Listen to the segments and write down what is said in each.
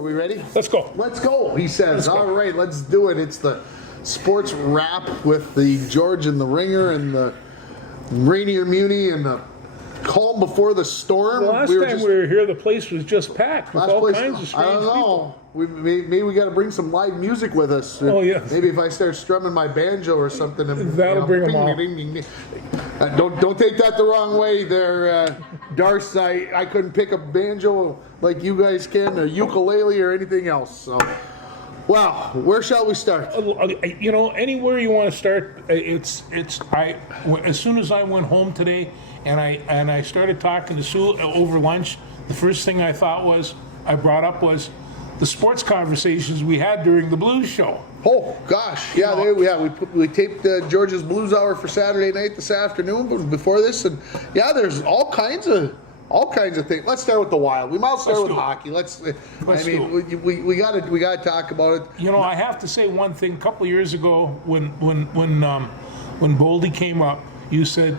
Are we ready? Let's go. Let's go, he says. Let's go. All right, let's do it. It's the sports wrap with the George and the Ringer and the Rainier Muni and the calm before the storm. The last time we were here, the place was just packed with all kinds of strange I don't know. people. Maybe we got to bring some live music with us. Oh, yes. Maybe if I start strumming my banjo or something. That'll bring them all. Don't take that the wrong way there, Darce. I couldn't pick a banjo like you guys can, or ukulele or anything else. So, wow, where shall we start? You know, anywhere you want to start. As soon as I went home today, and I started talking to Sue over lunch, the first thing I brought up was the sports conversations we had during the Blues show. Oh gosh, yeah, we taped George's Blues Hour for Saturday night this afternoon, but before this, and yeah, there's all kinds of things. Let's start with the Wild. We might start with hockey. We gotta talk about it. You know, I have to say one thing. A couple of years ago, when Boldy came up, you said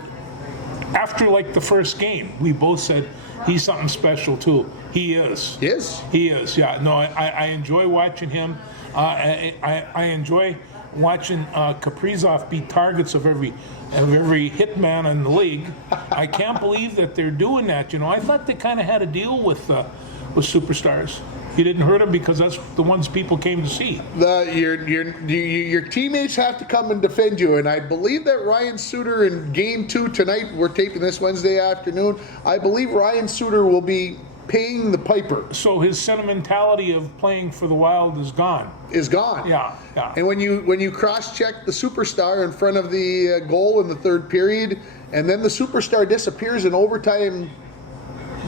after like the first game, we both said he's something special too. He is. Yes. He is. Yeah. No, I enjoy watching him. I enjoy watching Kaprizov beat targets of every hitman in the league. I can't believe that they're doing that. You know, I thought they kind of had a deal with superstars. You didn't hurt them because that's the ones people came to see. Your teammates have to come and defend you, and I believe that Ryan Suter in Game 2 tonight, we're taping this Wednesday afternoon, I believe Ryan Suter will be paying the piper. So his sentimentality of playing for the Wild is gone. Yeah. Yeah. And when you cross-check the superstar in front of the goal in the third period, and then the superstar disappears in overtime,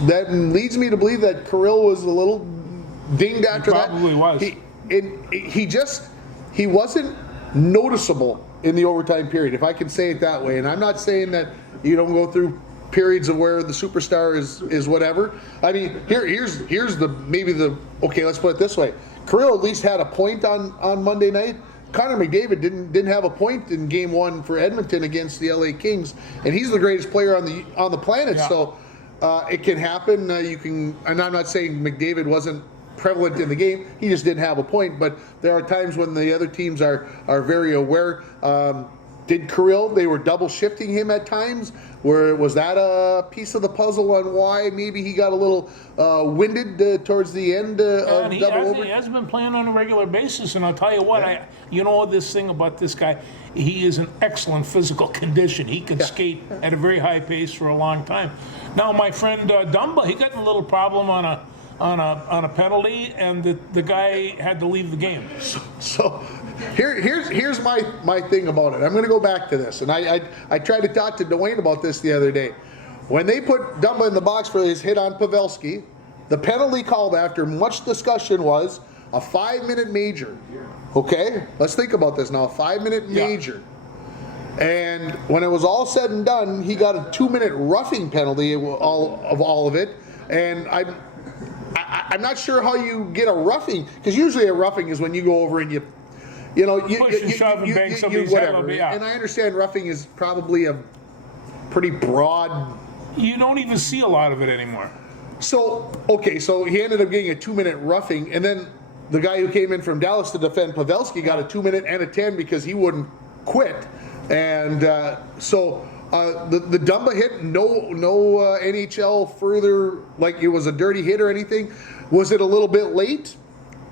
that leads me to believe that Kirill was a little dinged after that. Probably was. He wasn't noticeable in the overtime period, if I can say it that way. And I'm not saying that you don't go through periods of where the superstar is whatever. I mean, here's okay, let's put it this way. Kirill at least had a point on Monday night. Connor McDavid didn't have a point in Game 1 for Edmonton against the LA Kings, and he's the greatest player on the planet. Yeah. So it can happen. And I'm not saying McDavid wasn't prevalent in the game. He just didn't have a point. But there are times when the other teams are very aware. Did Kirill, they were double shifting him at times. Was that a piece of the puzzle on why maybe he got a little winded towards the end of double over? He has been playing on a regular basis, and I'll tell you what, you know this thing about this guy, he is in excellent physical condition. He can skate at a very high pace for a long time. Now, my friend Dumba, he got in a little problem on a penalty, and the guy had to leave the game. So here's my thing about it. I'm going to go back to this, and I tried to talk to Dwayne about this the other day. When they put Dumba in the box for his hit on Pavelski, the penalty called after much discussion was a 5-minute major. Okay, let's think about this now. A 5-minute major. And when it was all said and done, he got a 2-minute roughing penalty all of it. And I'm not sure how you get a roughing, because usually a roughing is when you go over and you push and shove and bang somebody's head up. Yeah. And I understand roughing is probably a pretty broad. You don't even see a lot of it anymore. So he ended up getting a 2-minute roughing, and then the guy who came in from Dallas to defend Pavelski got a 2-minute and a 10 because he wouldn't quit. And the Dumba hit, no NHL further, like it was a dirty hit or anything. Was it a little bit late?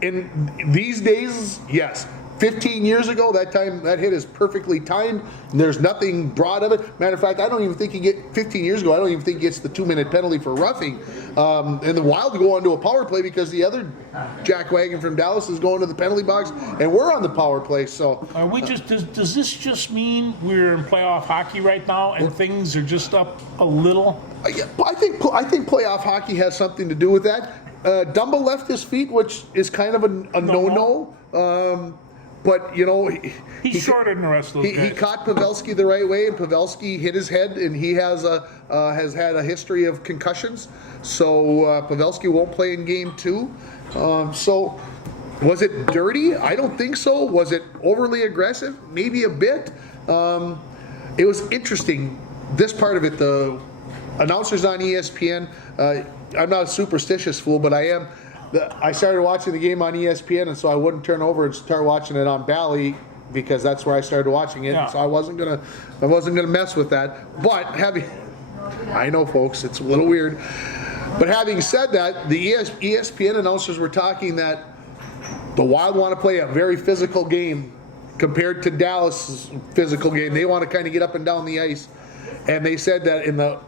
In these days, yes. 15 years ago, that hit is perfectly timed. There's nothing broad of it. Matter of fact, I don't even think 15 years ago, I don't even think he gets the 2-minute penalty for roughing. And the Wild go on to a power play because the other jackwagon from Dallas is going to the penalty box, and we're on the power play. So are we does this just mean we're in playoff hockey right now and things are just up a little? Yeah, I think playoff hockey has something to do with that. Dumba left his feet, which is kind of a no-no. But, you know, he's shorter than the rest of those guys. He caught Pavelski the right way, and Pavelski hit his head, and he has had a history of concussions. So Pavelski won't play in Game 2. So was it dirty? I don't think so. Was it overly aggressive? Maybe a bit. It was interesting, this part of it, the announcers on ESPN. I'm not a superstitious fool, but I am. I started watching the game on ESPN, and so I wouldn't turn over and start watching it on Bally because that's where I started watching it. Yeah. And so I wasn't gonna mess with that. But I know, folks, it's a little weird. But having said that, the ESPN announcers were talking that the Wild want to play a very physical game compared to Dallas' physical game. They want to kind of get up and down the ice, and they said that in the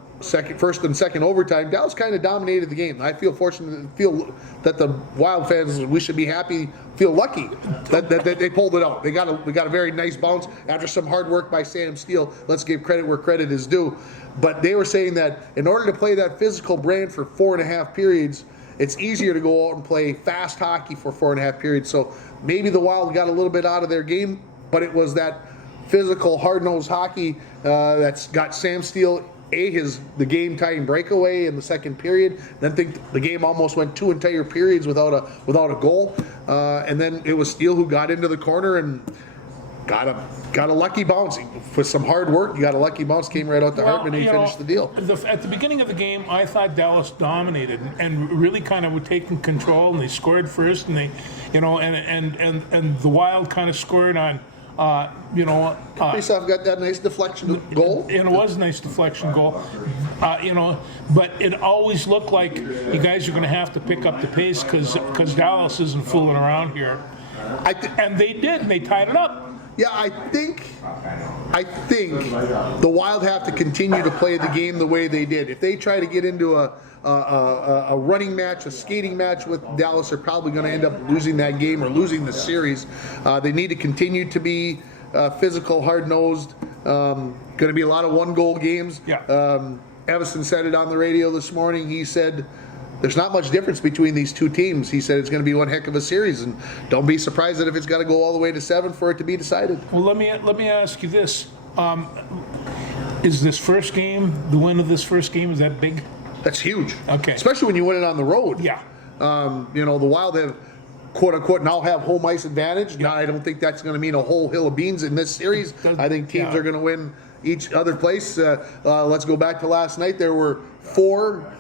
first and second overtime, Dallas kind of dominated the game. I feel fortunate, feel that the Wild fans, we should be happy, feel lucky that they pulled it out. They got a very nice bounce after some hard work by Sam Steele. Let's give credit where credit is due. But they were saying that in order to play that physical brand for 4.5 periods, it's easier to go out and play fast hockey for 4.5 periods. So maybe the Wild got a little bit out of their game, but it was that physical, hard-nosed hockey that's got Sam Steele the game-tying breakaway in the second period. Then think the game almost went 2 entire periods without a goal, and then it was Steele who got into the corner and got a lucky bounce with some hard work. You got a lucky bounce, came right out to Hartman, and he finished the deal. At the beginning of the game, I thought Dallas dominated and really kind of were taking control, and they scored first, and they, and the Wild kind of scored on. Kaprizov got that nice deflection goal. And it was a nice deflection goal. But it always looked like you guys are going to have to pick up the pace because Dallas isn't fooling around here. And they did, and they tied it up. Yeah, I think the Wild have to continue to play the game the way they did. If they try to get into a running match, a skating match with Dallas, they're probably going to end up losing that game or losing the series. They need to continue to be physical, hard-nosed. Going to be a lot of one-goal games. Yeah. Evison said it on the radio this morning. He said there's not much difference between these two teams. He said it's going to be one heck of a series, and don't be surprised that if it's got to go all the way to 7 for it to be decided. Well, let me ask you this: is this first game, the win of this first game, is that big? That's huge. Okay. Especially when you win it on the road. Yeah. The Wild have, quote unquote, now have home ice advantage. Yeah. Now, I don't think that's going to mean a whole hill of beans in this series. I think teams are going to win each other place. Let's go back to last night. There were 4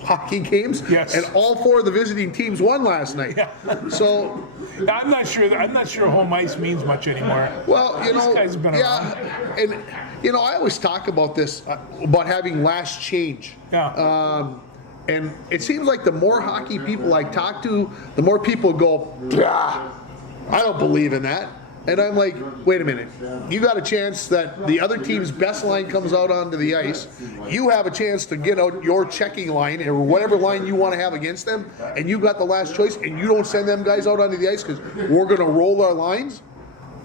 hockey games, yes, and all 4 of the visiting teams won last night. Yeah. So I'm not sure home ice means much anymore. Well, these guys have been around. And I always talk about this about having last change. Yeah. And it seems like the more hockey people I talk to, the more people go, I don't believe in that. And I'm like, wait a minute. You got a chance that the other team's best line comes out onto the ice. You have a chance to get out your checking line or whatever line you want to have against them, and you got the last choice, and you don't send them guys out onto the ice because we're going to roll our lines.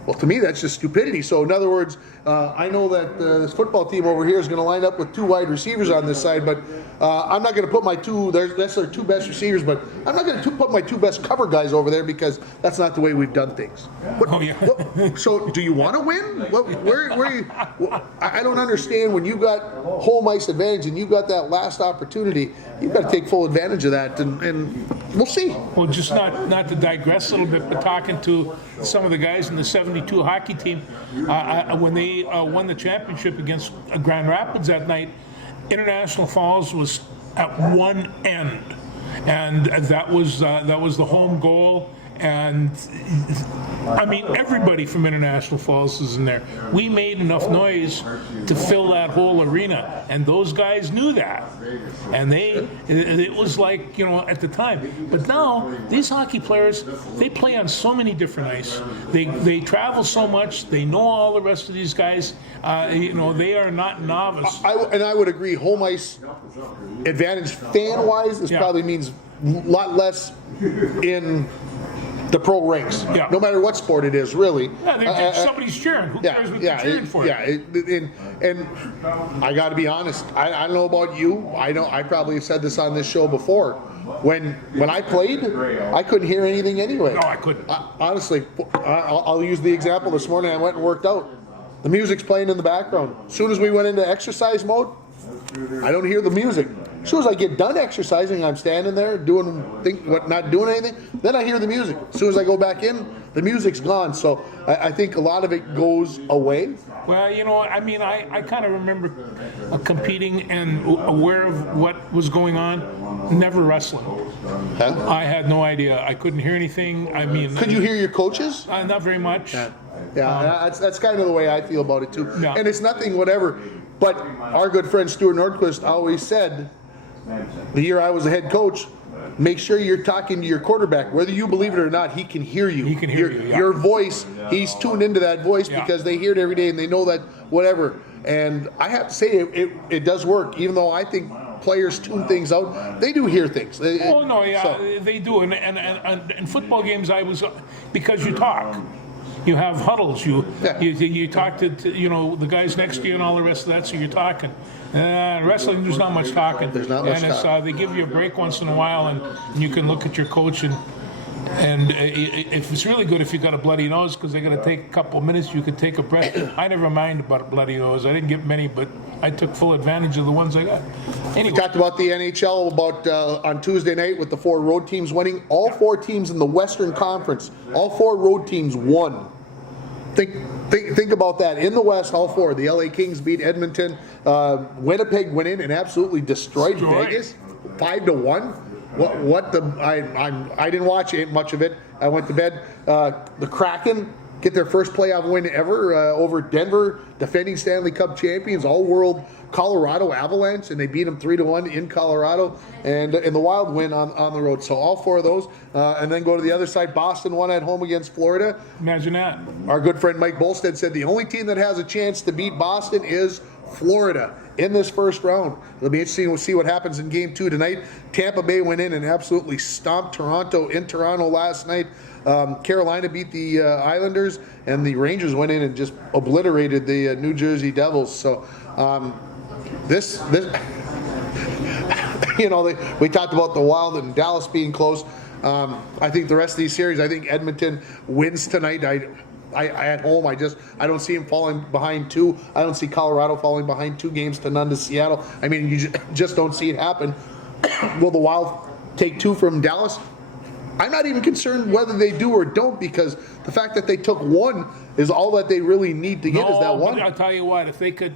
Well, to me, that's just stupidity. So, in other words, I know that this football team over here is going to line up with 2 wide receivers on this side, but I'm not going to put that's their 2 best receivers, but I'm not going to put my 2 best cover guys over there because that's not the way we've done things. So, do you want to win? I don't understand when you got home ice advantage and you got that last opportunity, you've got to take full advantage of that, and we'll see. Well, just not to digress a little bit, but talking to some of the guys in the 72 hockey team, when they won the championship against Grand Rapids that night, International Falls was at one end, and that was the home goal. And I mean, everybody from International Falls is in there. We made enough noise to fill that whole arena, and those guys knew that. And it was like, at the time. But now, these hockey players, they play on so many different ice. They travel so much. They know all the rest of these guys. They are not novice. I would agree. Home ice advantage fan-wise, this probably means a lot less in the pro ranks. Yeah. No matter what sport it is, really. Yeah, somebody's cheering. Who cares what they're cheering for? Yeah, and I got to be honest. I don't know about you. I probably said this on this show before. When I played, I couldn't hear anything anyway. No, I couldn't. Honestly, I'll use the example this morning. I went and worked out. The music's playing in the background. As soon as we went into exercise mode, I don't hear the music. As soon as I get done exercising, I'm standing there not doing anything. Then I hear the music. As soon as I go back in, the music's gone. So I think a lot of it goes away. Well, I mean, I kind of remember competing and aware of what was going on. Never wrestling. Huh? I had no idea. I couldn't hear anything. I mean, Could you hear your coaches? Not very much. Yeah, that's kind of the way I feel about it too. Yeah. And it's nothing, whatever. But our good friend Stuart Nordquist always said, the year I was a head coach, make sure you're talking to your quarterback. Whether you believe it or not, he can hear you. He can hear you, yeah. Your voice, he's tuned into that voice Yeah. because they hear it every day and they know that whatever. And I have to say, it does work. Even though I think players tune things out, they do hear things. Oh no, yeah, So, they do. And in football games, because you talk. You have huddles. You talk to the guys next to you and all the rest of that. So you're talking. Wrestling, there's not much talking. There's not much talking. They give you a break once in a while, and you can look at your coach and if it's really good if you got a bloody nose because they're going to take a couple of minutes, you could take a breath. I never mind about a bloody nose. I didn't get many, but I took full advantage of the ones I got. Anyway. We talked about the NHL on Tuesday night with the 4 road teams winning. All 4 teams in the Western Conference, all 4 road teams won. Think about that. In the West, all 4. The LA Kings beat Edmonton. Winnipeg went in and absolutely destroyed Vegas, 5-1. I didn't watch much of it. I went to bed. The Kraken get their first playoff win ever over Denver, defending Stanley Cup champions, all-world Colorado Avalanche, and they beat them 3-1 in Colorado, and the Wild win on the road. So all 4 of those, and then go to the other side. Boston won at home against Florida. Imagine that. Our good friend Mike Bolstead said the only team that has a chance to beat Boston is Florida in this first round. It'll be interesting to see what happens in Game 2 tonight. Tampa Bay went in and absolutely stomped Toronto in Toronto last night. Carolina beat the Islanders, and the Rangers went in and just obliterated the New Jersey Devils. So this we talked about the Wild and Dallas being close. I think the rest of these series, I think Edmonton wins tonight. I at home, I don't see him falling behind 2. I don't see Colorado falling behind 2-0 to Seattle. I mean, you just don't see it happen. Will the Wild take 2 from Dallas? I'm not even concerned whether they do or don't, because the fact that they took 1 is all that they really need to get is that 1. But I'll tell you what, if they could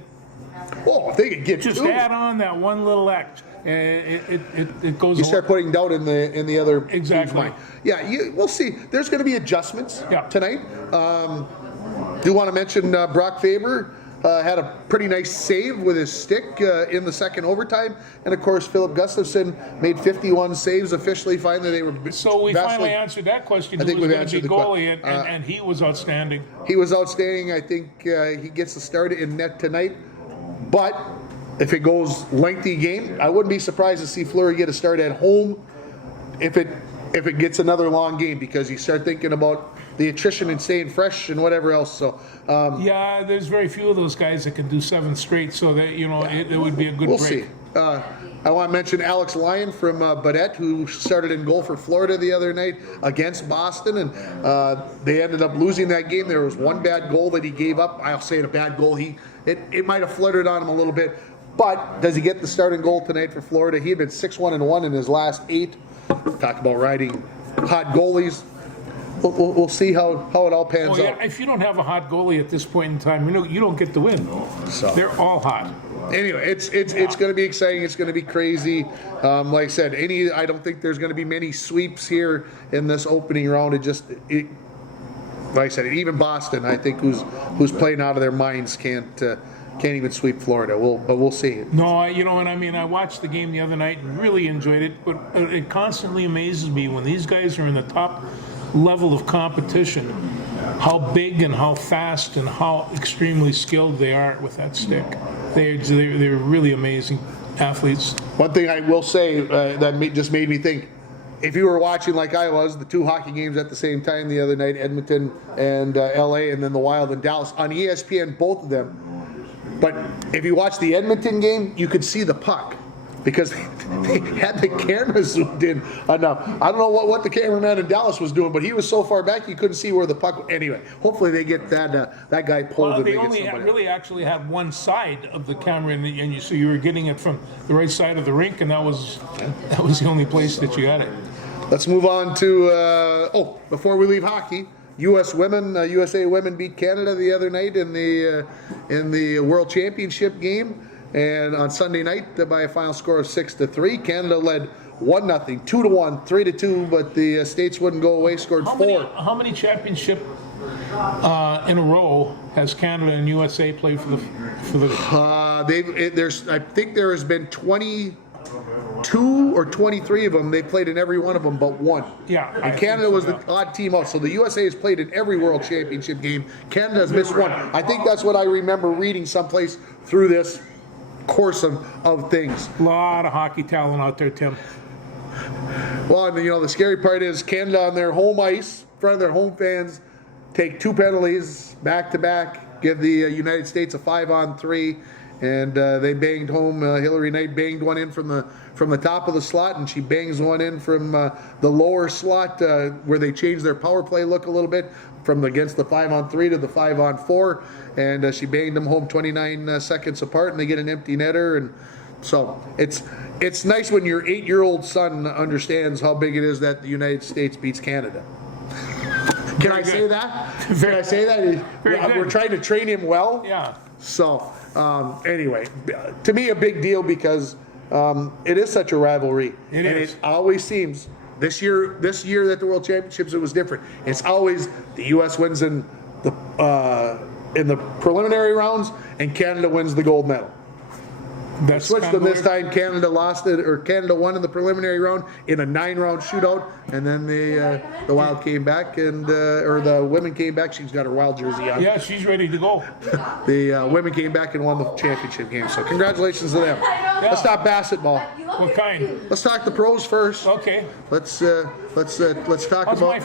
if they could get just 2. add on that one little X, it goes. You start putting doubt in the other team's Exactly. mind. Yeah, we'll see. There's going to be adjustments tonight. Do want to mention Brock Faber had a pretty nice save with his stick in the second overtime, and of course Philip Gustafson made 51 saves officially. Finally, they were So we finally answered that question. I think Who was we've going to answered be the goalie, question. and he was outstanding. He was outstanding. I think he gets the start in net tonight. But if it goes lengthy game, I wouldn't be surprised to see Fleury get a start at home if it gets another long game, because you start thinking about the attrition and staying fresh and whatever else. So Yeah, there's very few of those guys that can do 7 straight, so that it would be a good we'll break. see. I want to mention Alex Lyon from Badette, who started in goal for Florida the other night against Boston, and they ended up losing that game. There was one bad goal that he gave up. I'll say it a bad goal. It might have fluttered on him a little bit, but does he get the starting goal tonight for Florida? He had been 6-1-1 in his last 8. Talk about riding hot goalies. We'll see how it all pans out. If you don't have a hot goalie at this point in time, you don't get the win. So. They're all hot. Anyway, it's going to be exciting. It's going to be crazy. Like I said, I don't think there's going to be many sweeps here in this opening round. Like I said, even Boston, I think, who's playing out of their minds, can't even sweep Florida. But we'll see. No, and I mean, I watched the game the other night and really enjoyed it. But it constantly amazes me when these guys are in the top level of competition, how big and how fast and how extremely skilled they are with that stick. They're really amazing athletes. One thing I will say that just made me think, if you were watching like I was, the 2 hockey games at the same time the other night, Edmonton and LA, and then the Wild and Dallas, on ESPN, both of them. But if you watch the Edmonton game, you could see the puck, because they had the camera zoomed in enough. I don't know what the cameraman in Dallas was doing, but he was so far back you couldn't see where the puck. Anyway, hopefully they get that guy pulled. Well, and they get only somebody. really actually had one side of the camera, and so you were getting it from the right side of the rink, and that was the only place that you got it. Let's move on to before we leave hockey, U.S. women, USA women beat Canada the other night in the World Championship game. And on Sunday night, by a final score of 6-3, Canada led 1-0, 2-1, 3-2, but the States wouldn't go away. Scored four. How many championship in a row has Canada and USA played for the? I think there has been 22 or 23 of them. They played in every one of them but one. Yeah. And Canada was the odd team out. So the USA has played in every World Championship game. Canada has missed one. I think that's what I remember reading someplace through this course of things. A lot of hockey talent out there, Tim. Well, and, the scary part is Canada on their home ice, in front of their home fans, take 2 penalties back to back, give the United States a 5-on-3, and they banged home. Hillary Knight banged one in from the top of the slot, and she bangs one in from the lower slot where they changed their power play look a little bit from against the 5-on-3 to the 5-on-4, and she banged them home 29 seconds apart, and they get an empty netter. And so it's nice when your 8-year-old son understands how big it is that the United States beats Canada. Can I say that? Can I say that? We're trying to train him well. Yeah. So anyway, to me a big deal because it is such a rivalry. It always seems this year at the World Championships it was different. It's always the U.S. wins in the preliminary rounds and Canada wins the gold medal. They switched them this time. Canada won in the preliminary round in a 9-round shootout, and then the Wild came back or the women came back. She's got her Wild jersey on. Yeah, she's ready to go. The women came back and won the championship game. So congratulations to them. Let's talk basketball. What kind? Let's talk the pros first. Okay. Let's talk about.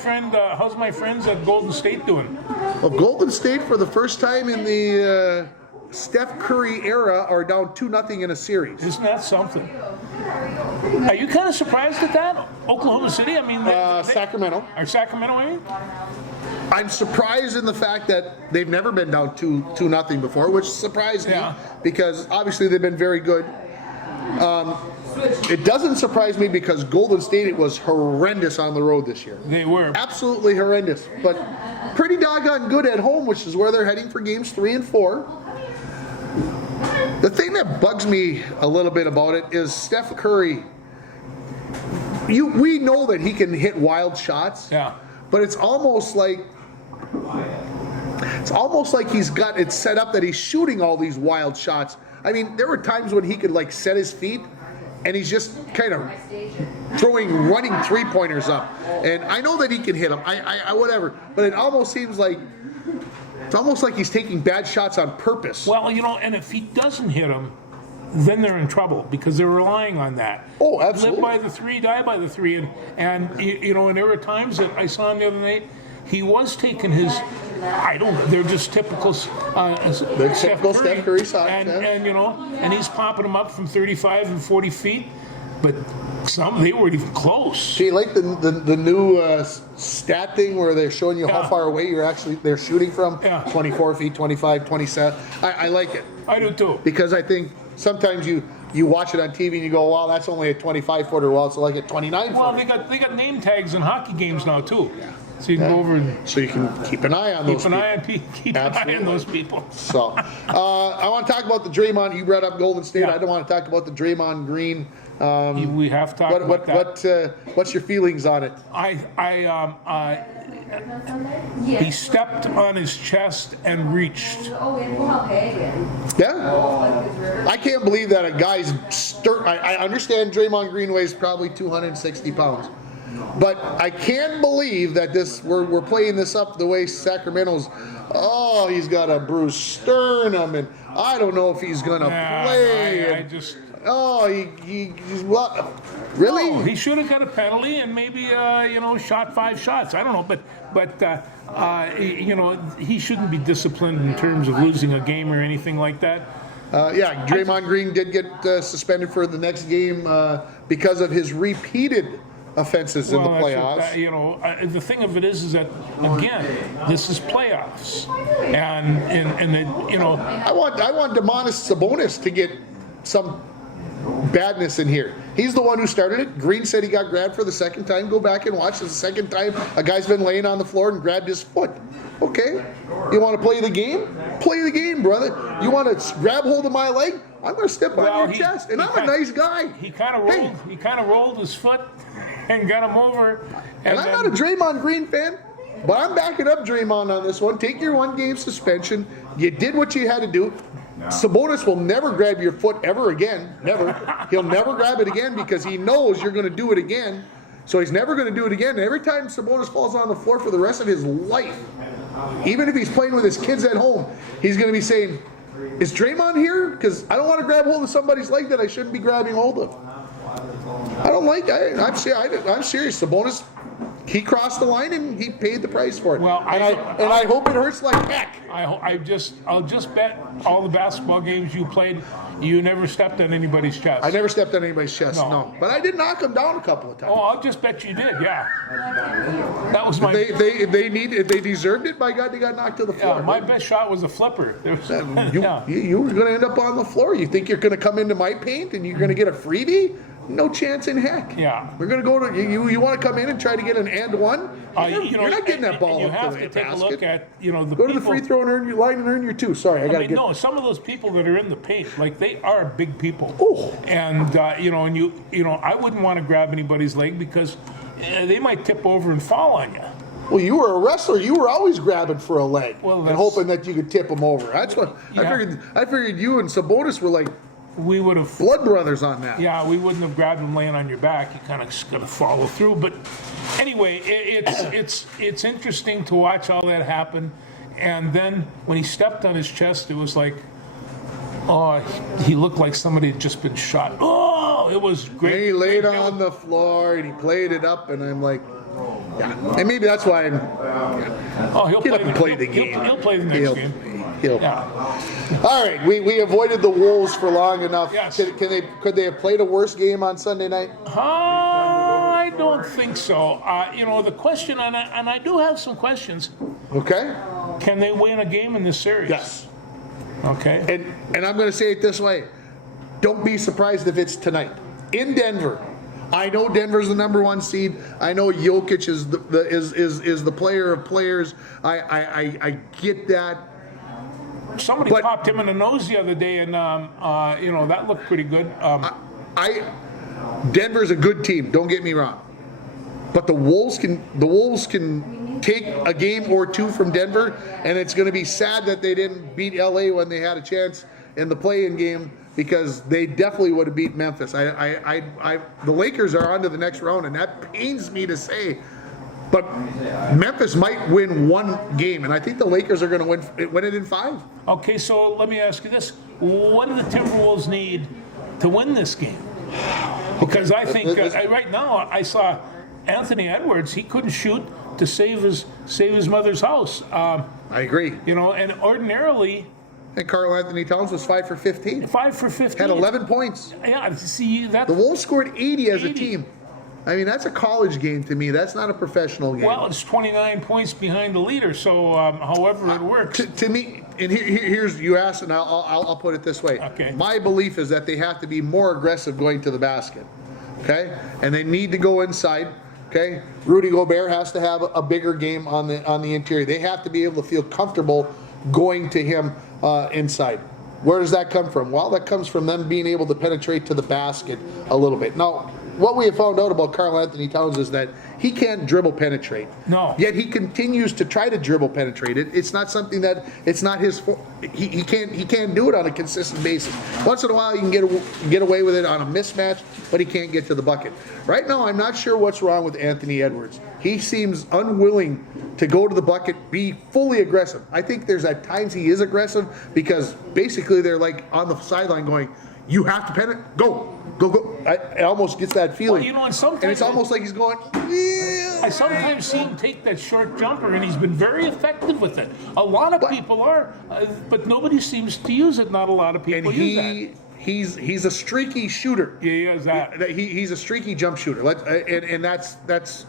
How's my friends at Golden State doing? Well, Golden State for the first time in the Steph Curry era are down 2-0 in a series. Isn't that something? Are you kind of surprised at that? Oklahoma City? I mean, Sacramento. Or Sacramento, I mean? I'm surprised in the fact that they've never been down 2-0 before, which surprised me because obviously they've been very good. It doesn't surprise me because Golden State was horrendous on the road this year. They were. Absolutely horrendous, but pretty doggone good at home, which is where they're heading for games 3 and 4. The thing that bugs me a little bit about it is Steph Curry. We know that he can hit wild shots. Yeah. But it's almost like he's got it set up that he's shooting all these wild shots. I mean, there were times when he could set his feet and he's just kind of running 3-pointers up. And I know that he can hit them. I whatever. But it almost seems like it's almost like he's taking bad shots on purpose. Well, and if he doesn't hit them, then they're in trouble because they're relying on that. Oh, absolutely. Live by the 3, die by the 3. And there were times that I saw him the other night, he was taking his, they're just typical they're typical Steph Curry shots. And he's popping them up from 35 and 40 feet. But they weren't even close. Do you like the new stat thing where they're showing you how far away they're shooting from? Yeah. 24 feet, 25, 27. I like it. I do too. Because I think sometimes you watch it on TV and you go, wow, that's only a 25-footer. Well, it's like a 29-footer. Well, they got name tags in hockey games now too. So you can go over and so you can keep an eye on those people. Keep an eye on those people. So I want to talk about the Draymond. You brought up Golden State. I don't want to talk about the Draymond Green. We have talked about that. What's your feelings on it? He stepped on his chest and reached. Yeah. I can't believe that a guy's I understand Draymond Green weighs probably 260 pounds. But I can't believe that we're playing this up the way Sacramento's. Oh, he's got a bruised sternum, and I don't know if he's gonna play. He's what? Really? No, he should have got a penalty and maybe shot 5 shots. I don't know, but he shouldn't be disciplined in terms of losing a game or anything like that. Draymond Green did get suspended for the next game because of his repeated offenses in the playoffs. The thing of it is that again, this is playoffs, and I want Domantas Sabonis to get some badness in here. He's the one who started it. Green said he got grabbed for the second time. Go back and watch. It's the second time a guy's been laying on the floor and grabbed his foot. Okay, you want to play the game? Play the game, brother. You want to grab hold of my leg? I'm going to step on your chest, and I'm a nice guy. He kind of rolled. Hey. He kind of rolled his foot and got him over. And I'm not a Draymond Green fan, but I'm backing up Draymond on this one. Take your 1-game suspension. You did what you had to do. Sabonis will never grab your foot ever again. Never. He'll never grab it again because he knows you're going to do it again. So he's never going to do it again. And every time Sabonis falls on the floor for the rest of his life, even if he's playing with his kids at home, he's going to be saying, is Draymond here? Because I don't want to grab hold of somebody's leg that I shouldn't be grabbing hold of. I don't like it. I'm serious. Sabonis, he crossed the line and he paid the price for it. Well, I hope it hurts like heck. I'll just bet all the basketball games you played, you never stepped on anybody's chest. I never stepped on anybody's chest, no. But I did knock him down a couple of times. Oh, I'll just bet you did, yeah. That was my. If they deserved it, by God, they got knocked to the floor. Yeah, my best shot was a flipper. There was, You were going to end up on the floor. You think you're going to come into my paint and you're going to get a freebie? No chance in heck. Yeah. We're going to go to you want to come in and try to get an and one? You're not getting that ball you up have to the to take basket. a look at the Go people, to the free throw and earn your line and earn your two. Sorry, I got to get. No, some of those people that are in the paint, like they are big people. Oh. And I wouldn't want to grab anybody's leg because they might tip over and fall on you. Well, you were a wrestler. You were always grabbing for a leg and that's- hoping that you could tip him over. That's what I figured. You and Sabonis were like We would have. blood brothers on that. Yeah, we wouldn't have grabbed him laying on your back. You kind of just got to follow through. But anyway, it's interesting to watch all that happen. And then when he stepped on his chest, it was like, oh, he looked like somebody had just been shot. Oh, it was great. And he laid on the floor and he played it up, and I'm like, yeah. And maybe that's why He'll play the game. He'll play the next game. All right, we avoided the Wolves for long enough. Yes. Could they have played a worse game on Sunday night? I don't think so. The question, and I do have some questions. Okay. Can they win a game in this series? Yes. Okay. And I'm going to say it this way: don't be surprised if it's tonight in Denver. I know Denver's the number 1 seed. I know Jokic is the player of players. I get that. Somebody popped him in the nose the other day, and that looked pretty good. Denver's a good team. Don't get me wrong, but the Wolves can take a game or two from Denver, and it's going to be sad that they didn't beat LA when they had a chance in the play-in game, because they definitely would have beat Memphis. The Lakers are on to the next round, and that pains me to say. But Memphis might win 1 game, and I think the Lakers are going to win it in 5. Okay, so let me ask you this. What do the Timberwolves need to win this game? Because I think right now I saw Anthony Edwards, he couldn't shoot to save his mother's house. I agree. And ordinarily... And Karl Anthony Towns was 5 for 15. 5 for 15. Had 11 points. Yeah, see that. The Wolves scored 80 as a team. I mean, that's a college game to me. That's not a professional game. Well, it's 29 points behind the leader, so however it works. To me, and here's, you asked, and I'll put it this way. Okay. My belief is that they have to be more aggressive going to the basket. Okay? And they need to go inside. Okay? Rudy Gobert has to have a bigger game on the interior. They have to be able to feel comfortable going to him inside. Where does that come from? Well, that comes from them being able to penetrate to the basket a little bit. Now, what we have found out about Karl Anthony Towns is that he can't dribble penetrate. No. Yet he continues to try to dribble penetrate. It's not something that, it's not his, he can't do it on a consistent basis. Once in a while he can get away with it on a mismatch, but he can't get to the bucket. Right now, I'm not sure what's wrong with Anthony Edwards. He seems unwilling to go to the bucket, be fully aggressive. I think there's at times he is aggressive because basically they're like on the sideline going, you have to penetrate, go. It almost gets that feeling. Well, and sometimes... And it's almost like he's going, yeah. I sometimes see him take that short jumper, and he's been very effective with it. A lot of people are, but nobody seems to use it. Not a lot of people use that. He's a streaky shooter. Yeah, he is that. He's a streaky jump shooter. And that's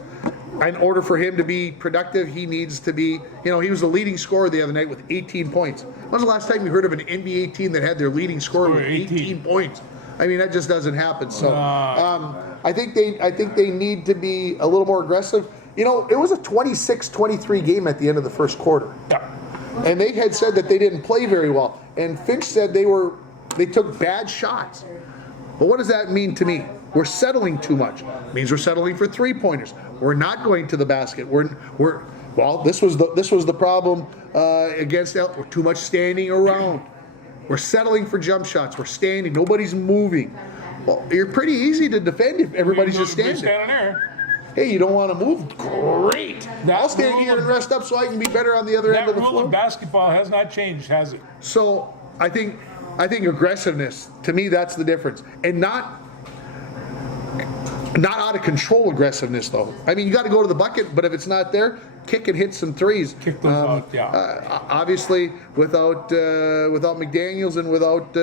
in order for him to be productive, he needs to be, he was the leading scorer the other night with 18 points. When's the last time you heard of an NBA team that had their leading scorer with 18 points? I mean, that just doesn't happen. So I think they need to be a little more aggressive. You know, it was a 26-23 game at the end of the first quarter. Yeah. And they had said that they didn't play very well. And Finch said they took bad shots. But what does that mean to me? We're settling too much. It means we're settling for 3-pointers. We're not going to the basket. Well, this was the problem against too much standing around. We're settling for jump shots. We're standing. Nobody's moving. Well, you're pretty easy to defend if everybody's just standing. There. Hey, you don't want to move? Great. I'll stand here and rest up so I can be better on the other end of the That rule floor. of basketball has not changed, has it? So I think aggressiveness, to me, that's the difference. And not out of control aggressiveness, though. I mean, you got to go to the bucket, but if it's not there, kick and hit some threes. Kick those out, yeah. Obviously, without McDaniels and without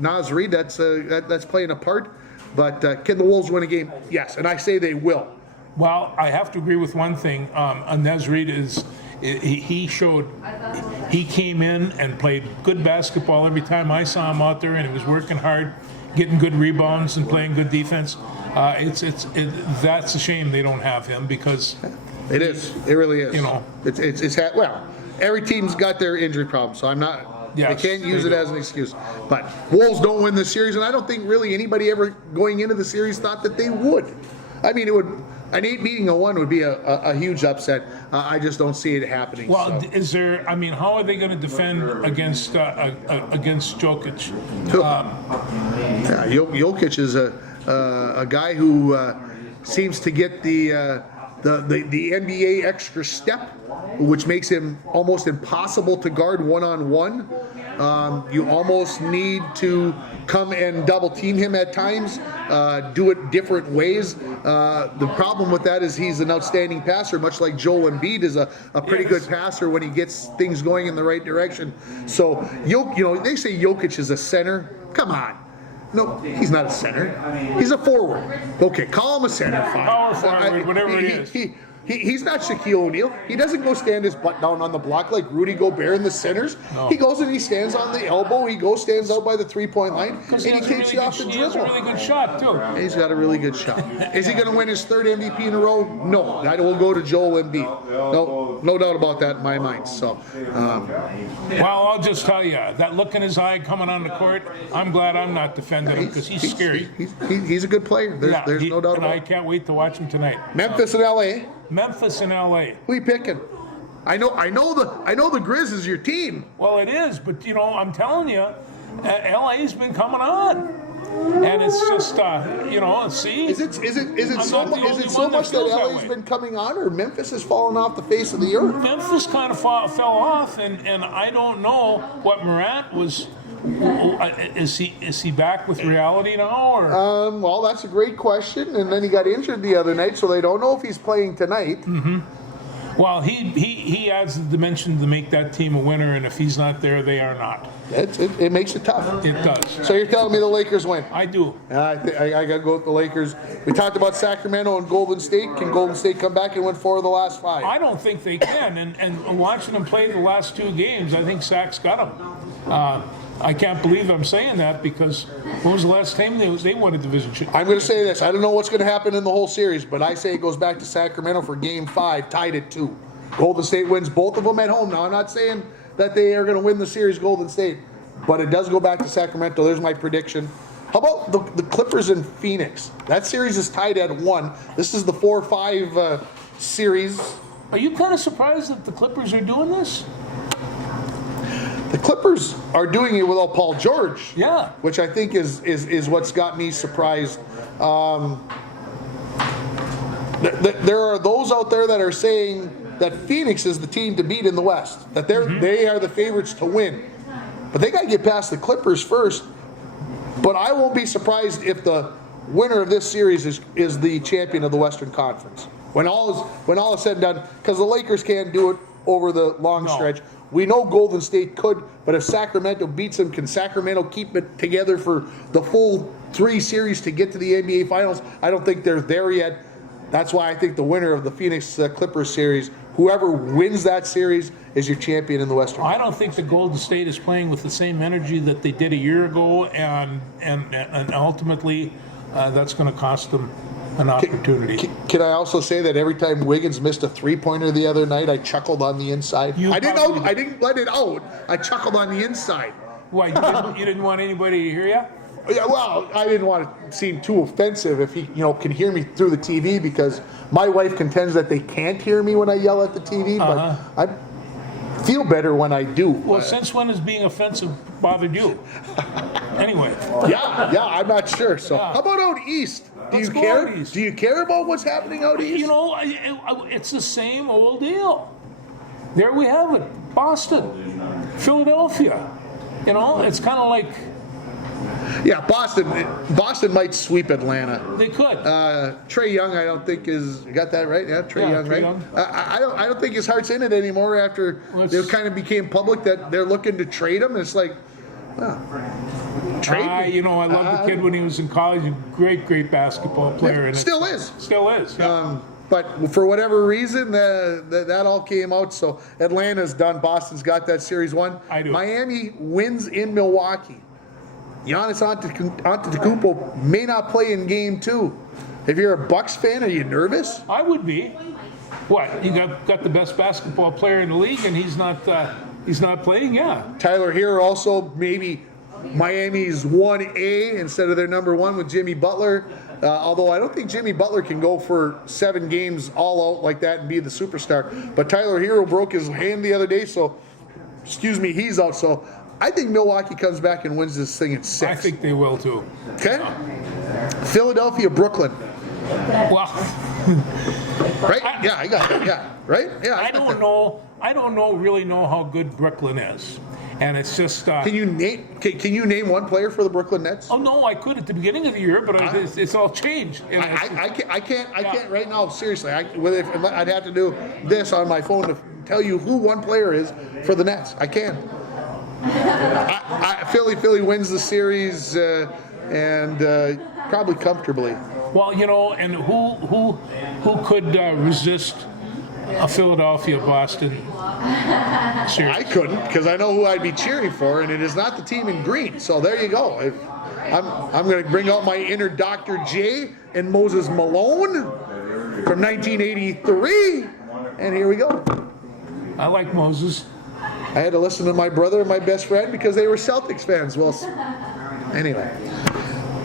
Naz Reid, that's playing a part. But can the Wolves win a game? Yes, and I say they will. Well, I have to agree with one thing. Naz Reid he came in and played good basketball every time I saw him out there, and he was working hard, getting good rebounds and playing good defense. That's a shame they don't have him because it is. It really is. You know, well, every team's got their injury problem, so I'm not. Yes, they can't use it as an excuse. But Wolves don't win this series, and I don't think really anybody ever going into the series thought that they would. I mean, an 8 beating a 1 would be a huge upset. I just don't see it happening. Well, so. how are they going to defend against Jokic? Jokic is a guy who seems to get the NBA extra step, which makes him almost impossible to guard one-on-one. You almost need to come and double team him at times, do it different ways. The problem with that is he's an outstanding passer, much like Joel Embiid is a pretty good passer when he gets things going in the right direction. So, they say Jokic is a center. Come on. No, he's not a center. He's a forward. Okay, call him a center. Fine. Power forward, whatever it is. He's not Shaquille O'Neal. He doesn't go stand his butt down on the block like Rudy Gobert in the centers. No. He goes and he stands on the elbow. He stands out by the 3-point line, and he takes you off the dribble. He has a really good shot, too. He's got a really good shot. Is he going to win his 3rd MVP in a row? No. That will go to Joel Embiid. No doubt about that in my mind. So, well, I'll just tell you, that look in his eye coming on the court, I'm glad I'm not defending him because he's scary. He's a good player. There's no doubt about it. And I can't wait to watch him tonight. Memphis and LA. Memphis and LA. Who are you picking? I know the Grizz is your team. Well, it is, but I'm telling you, LA's been coming on, and it's just see. Is it so much that LA's been coming on, or Memphis has fallen off the face of the earth? Memphis kind of fell off, and I don't know what Morant was. Is he back with reality now, or? Well, that's a great question. And then he got injured the other night, so they don't know if he's playing tonight. Mm-hmm. Well, he adds the dimension to make that team a winner, and if he's not there, they are not. It makes it tough. It does. So you're telling me the Lakers win? I do. I got to go with the Lakers. We talked about Sacramento and Golden State. Can Golden State come back and win 4 of the last 5? I don't think they can. And watching them play the last 2 games, I think Sac's got them. I can't believe I'm saying that because when was the last time they won a division championship? I'm going to say this. I don't know what's going to happen in the whole series, but I say it goes back to Sacramento for Game 5, tied at 2. Golden State wins both of them at home. Now, I'm not saying that they are going to win the series, Golden State, but it does go back to Sacramento. There's my prediction. How about the Clippers in Phoenix? That series is tied at 1. This is the 4-5 series. Are you kind of surprised that the Clippers are doing this? The Clippers are doing it without Paul George. Yeah. Which I think is what's got me surprised. There are those out there that are saying that Phoenix is the team to beat in the West. That they are the favorites to win. But they got to get past the Clippers first. But I won't be surprised if the winner of this series is the champion of the Western Conference. When all is said and done, because the Lakers can't do it over the long stretch. We know Golden State could, but if Sacramento beats them, can Sacramento keep it together for the full 3 series to get to the NBA Finals? I don't think they're there yet. that's why I think the winner of the Phoenix Clippers series, whoever wins that series, is your champion in the Western. I don't think the Golden State is playing with the same energy that they did a year ago, and ultimately that's going to cost them an opportunity. Can I also say that every time Wiggins missed a three-pointer the other night, I chuckled on the inside. I didn't let it out. I chuckled on the inside. Why, you didn't want anybody to hear you? Yeah, well, I didn't want to seem too offensive if he, can hear me through the TV, because my wife contends that they can't hear me when I yell at the TV, but I feel better when I do. Well, since when has being offensive bothered you? Anyway. Yeah, I'm not sure. So, how about out east? Do you care? Do you care about what's happening out east? It's the same old deal. There we have it. Boston, Philadelphia. It's kind of like. Yeah, Boston might sweep Atlanta. They could. Trae Young, I don't think got that right. Yeah, Trae Young, right? Young. I don't think his heart's in it anymore after it kind of became public that they're looking to trade him. It's like, trade me. I loved the kid when he was in college. A great basketball player. And still is. Still is. Yeah. But for whatever reason, that all came out. So Atlanta's done. Boston's got that series won. I do. Miami wins in Milwaukee. Giannis Antetokounmpo may not play in Game 2. If you're a Bucks fan, are you nervous? I would be. What? You got the best basketball player in the league, and he's not playing. Yeah. Tyler Hero also maybe Miami's 1A instead of their number 1 with Jimmy Butler. Although I don't think Jimmy Butler can go for 7 games all out like that and be the superstar. But Tyler Hero broke his hand the other day, so he's out. So I think Milwaukee comes back and wins this thing in 6. I think they will too. Okay. Philadelphia, Brooklyn. Well, right? I got that. Yeah. Right? Yeah. I don't really know how good Brooklyn is. And it's just. Can you name one player for the Brooklyn Nets? Oh no, I could at the beginning of the year, but it's all changed. I can't right now. Seriously, I'd have to do this on my phone to tell you who one player is for the Nets. I can't. Philly wins the series and probably comfortably. Well, and who could resist a Philadelphia-Boston series? I couldn't, because I know who I'd be cheering for, and it is not the team in green. So there you go. I'm going to bring out my inner Dr. J and Moses Malone from 1983, and here we go. I like Moses. I had to listen to my brother and my best friend because they were Celtics fans. Well, anyway.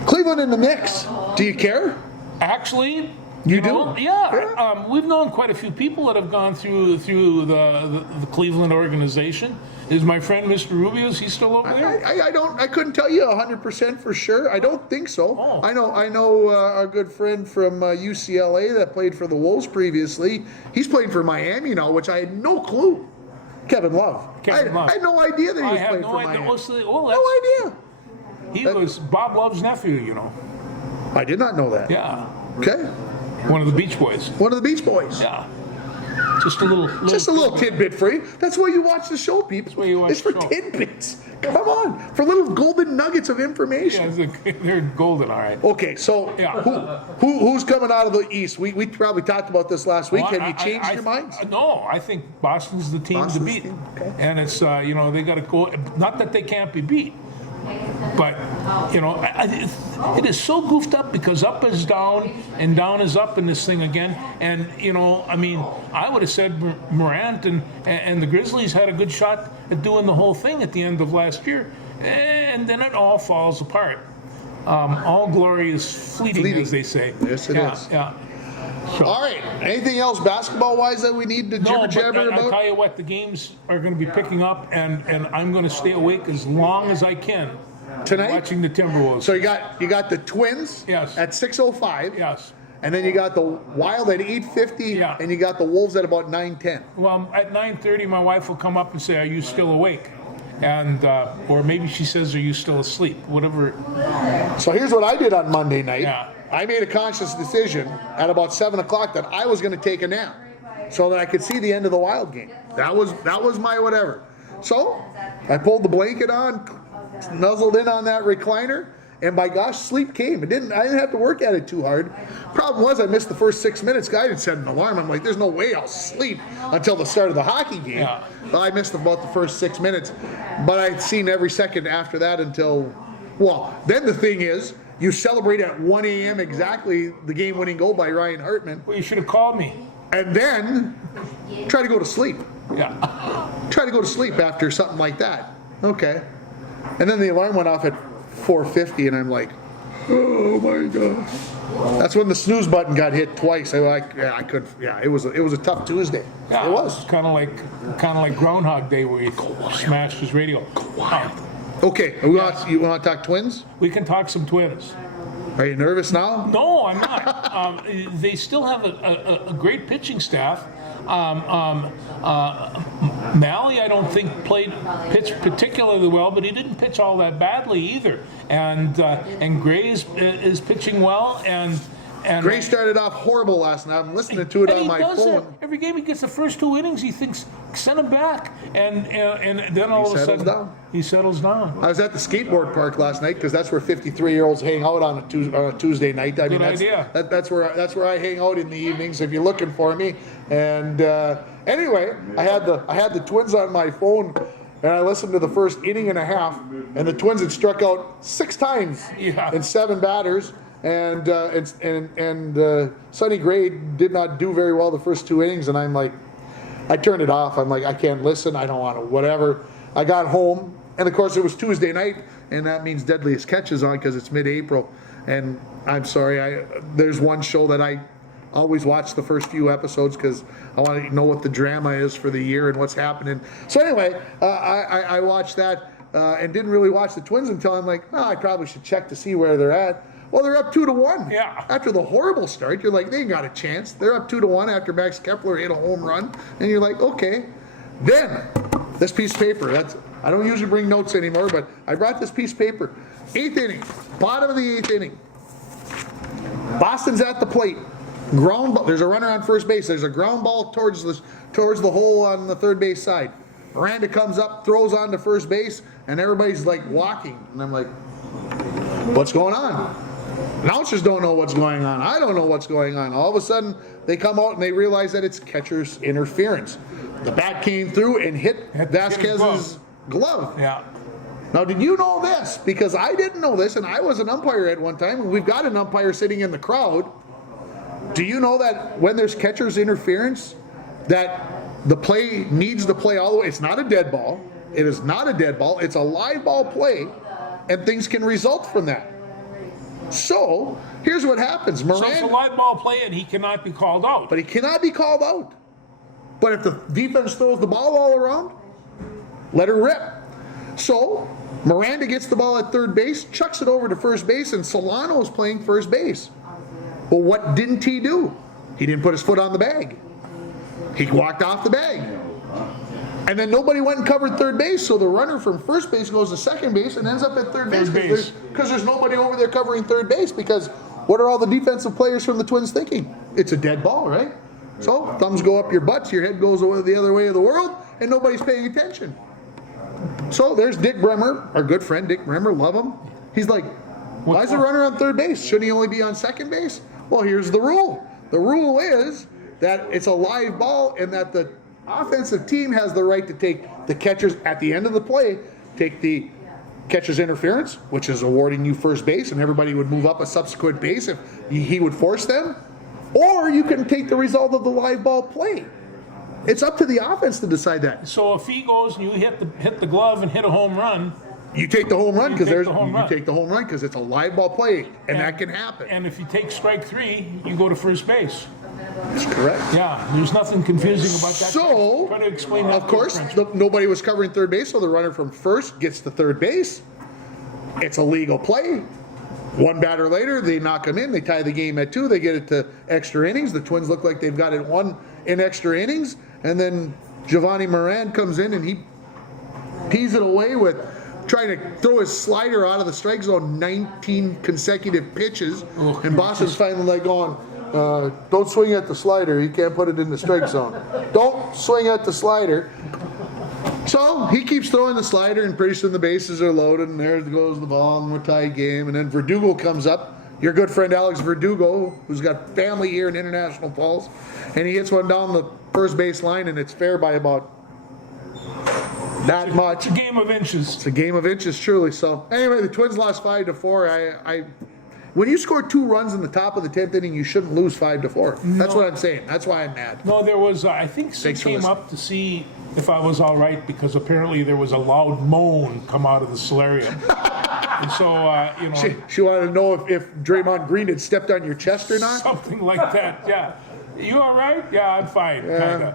Cleveland and the Knicks. Do you care? Actually, you do? Yeah. We've known quite a few people that have gone through the Cleveland organization. Is my friend Mr. Rubio, is he still over there? I couldn't tell you 100% for sure. I don't think so. Oh. I know our good friend from UCLA that played for the Wolves previously. He's playing for Miami now, which I had no clue. Kevin Love. I had no idea that he was playing for Miami. No idea. He was Bob Love's nephew, I did not know that. Yeah. Okay. One of the Beach Boys. One of the Beach Boys. Yeah. Just a little tidbit for you. That's why you watch the show, people. That's why you watch it's for the show. Tidbits. Come on. For little golden nuggets of information. Yeah, they're golden, all right. Okay, so who's coming out of the East? We probably talked about this last week. Have you changed your minds? No, I think Boston's the team to beat. Okay. And it's, they got to go. Not that they can't be beat. But, it is so goofed up because up is down and down is up in this thing again. And, I would have said Morant and the Grizzlies had a good shot at doing the whole thing at the end of last year. And then it all falls apart. All glory is fleeting, as they say. Yes, it is. Yeah. So, all right. Anything else basketball-wise that we need to jibber-jabber about? I'll tell you what, the games are going to be picking up, and I'm going to stay awake as long as I can tonight, watching the Timberwolves. So you got the Twins at 6:05. Yes. And then you got the Wild at 8:50, and you got the Wolves at about 9:10. Well, at 9:30, my wife will come up and say, "Are you still awake?" And or maybe she says, "Are you still asleep?" Whatever. So here's what I did on Monday night. Yeah. I made a conscious decision at about 7 o'clock that I was going to take a nap so that I could see the end of the Wild game. That was my whatever. So I pulled the blanket on, nuzzled in on that recliner, and by gosh, sleep came. I didn't have to work at it too hard. Problem was, I missed the first 6 minutes. I didn't set an alarm. I'm like, there's no way I'll sleep until the start of the hockey game. Yeah. Well, I missed about the first 6 minutes, but I'd seen every second after that until, well, then the thing is, you celebrate at 1 a.m. exactly the game-winning goal by Ryan Hartman, Well, you should have called me. and then try to go to sleep. Yeah. Try to go to sleep after something like that. Okay. And then the alarm went off at 4:50, and I'm like, oh my god. That's when the snooze button got hit twice. I couldn't. Yeah, it was a tough Tuesday. Yeah, It was. kind of like Groundhog Day where he smashed his radio. Okay, you want to talk Twins? We can talk some Twins. Are you nervous now? No, I'm not. They still have a great pitching staff. Malley, I don't think pitched particularly well, but he didn't pitch all that badly either. And Gray is pitching well, and Gray started off horrible last night. I'm listening to it on my phone. Every game he gets the first 2 innings, he thinks send him back, and then all of a sudden he settles down. I was at the skateboard park last night because that's where 53-year-olds hang out on a Tuesday night. I mean, idea. That's where I hang out in the evenings if you're looking for me. And anyway, I had the Twins on my phone, and I listened to the first inning and a half, and the Twins had struck out 6 times in 7 batters. And Sonny Gray did not do very well the first 2 innings, and I'm like, I turned it off. I'm like, I can't listen. I don't want to, whatever. I got home, and of course it was Tuesday night, and that means Deadliest Catch is on because it's mid-April. And I'm sorry, there's one show that I always watch the first few episodes because I want to know what the drama is for the year and what's happening. So anyway, I watched that and didn't really watch the Twins until I'm like, I probably should check to see where they're at. Well, they're up 2-1. Yeah. After the horrible start, you're like, they ain't got a chance. They're up 2-1 after Max Kepler hit a home run, and you're like, okay. Then this piece of paper. I don't usually bring notes anymore, but I brought this piece of paper. 8th inning, bottom of the 8th inning. Boston's at the plate. Ground ball. There's a runner on first base. There's a ground ball towards the hole on the third base side. Miranda comes up, throws on to first base, and everybody's like walking, and I'm like, what's going on? Announcers don't know what's going on. I don't know what's going on. All of a sudden, they come out and they realize that it's catcher's interference. The bat came through and hit Vasquez's glove. Yeah. Now, did you know this? Because I didn't know this, and I was an umpire at one time, and we've got an umpire sitting in the crowd. Do you know that when there's catcher's interference, that the play needs to play all the way? It's not a dead ball. It is not a dead ball. It's a live ball play, and things can result from that. So, here's what happens. So it's a live ball play and he cannot be called out. But he cannot be called out. But if the defense throws the ball all around, let her rip. So, Miranda gets the ball at third base, chucks it over to first base, and Solano is playing first base. Well, what didn't he do? He didn't put his foot on the bag. He walked off the bag. And then nobody went and covered third base, so the runner from first base goes to second base and ends up at third base because there's nobody over there covering third base, because what are all the defensive players from the Twins thinking? It's a dead ball, right? So thumbs go up your butts, your head goes the other way of the world, and nobody's paying attention. So there's Dick Bremer, our good friend Dick Bremer, love him. He's like, why is the runner on third base? Shouldn't he only be on second base? Well, here's the rule. The rule is that it's a live ball and that the offensive team has the right to take the catchers at the end of the play, take the catcher's interference, which is awarding you first base, and everybody would move up a subsequent base if he would force them, or you can take the result of the live ball play. It's up to the offense to decide that. So if he goes and you hit the glove and hit a home run, you take the home run because take the home run because it's a live ball play, and that can happen. And if you take strike 3, you go to first base. That's correct. Yeah, there's nothing confusing about that. So, try to explain that. Of course, nobody was covering third base, so the runner from first gets to third base. It's a legal play. One batter later, they knock him in. They tie the game at 2. They get it to extra innings. The Twins look like they've got it won in extra innings. And then Giovanni Moran comes in and he pees it away with trying to throw his slider out of the strike zone 19 consecutive pitches. And Boston's finally like going, don't swing at the slider. You can't put it in the strike zone. Don't swing at the slider. So he keeps throwing the slider, and pretty soon the bases are loaded, and there goes the ball, and we're tied game. And then Verdugo comes up, your good friend Alex Verdugo, who's got family here in International Falls, and he hits one down the first base line, and it's fair by about that much. It's a game of inches. It's a game of inches, truly. So anyway, the Twins lost 5-4. When you score 2 runs in the top of the 10th inning, you shouldn't lose 5-4. That's what I'm saying. That's why I'm mad. No, there was, I think Sid came up to see if I was all right, because apparently there was a loud moan come out of the solarium. And so, you know. She wanted to know if Draymond Green had stepped on your chest or not? Something like that, yeah. You all right? Yeah, I'm fine, kind of.